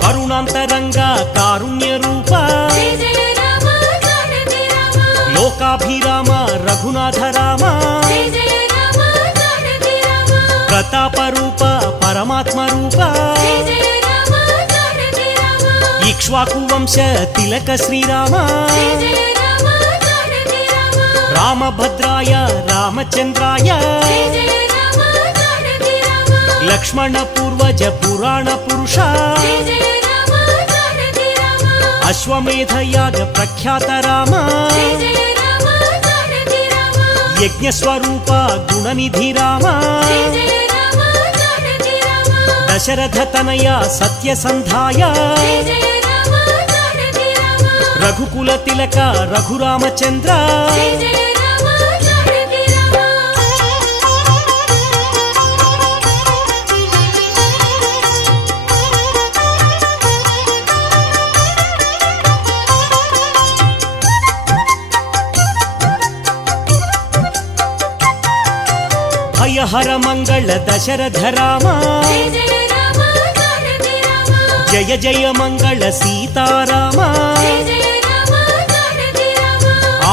కరుణాంతరంగ కారుణ్య రూప జయ జయ రామ జానకి రామ లోకాభిరామ రఘునాథ రామ జయ జయ రామ జానకి రామ ప్రతాప రూప పరమాత్మ రూప జయ జయ రామ జానకి రామ ఇక్ష్వాకు వంశ తిలక శ్రీరామ జయ జయ రామ జానకి రామ రామభద్రాయ రామచంద్రాయ జయ జయ రామ జానకి రామ లక్ష్మణ పూర్వజ పురాణ పురుష జయ జయ రామ జానకి రామ అశ్వమేధ యాగ ప్రఖ్యాత రామ జయ జయ రామ జానకి రామ యజ్ఞ స్వరూప గుణనిధి రామ జయ జయ రామ జానకి రామ దశరథ తనయ సత్యసంధాయ జయ జయ రామ జానకి రామ రఘుకుల తిలక రఘురామచంద్ర జయ జయ రామ జానకి రామ భయహర మంగళ దశరథ రామ జయ జయ రామ జానకి రామ జయ జయ మంగళ సీతారామ జయ జయ రామ జానకి రామ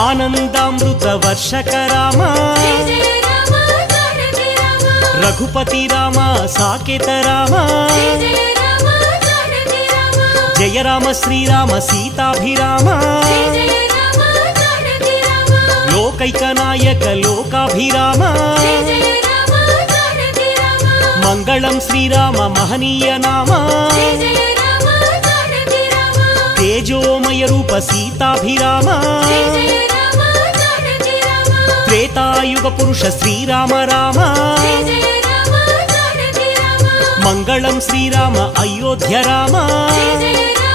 ఆనందామృత వర్షక రామ జయ జయ రామ జానకి రామ రఘుపతి రామ సాకేత రామ జయ జయ రామ జానకి రామ జయ రామ శ్రీరామ సీతాభిరామ జయ జయ రామ జానకి రామ లోకైక నాయక లోకాభిరామ జయ జయ రామ జానకి రామ మంగళం శ్రీరామ మహనీయ నామ జయ జయ రామ జానకి రామ తేజోమయ రూప సీతాభిరామ జయ జయ రామ జానకి రామ త్రేతాయుగ పురుష శ్రీరామ రామ జయ జయ రామ జానకి రామ మంగళం శ్రీరామ అయోధ్య రామ జయ జయ రామ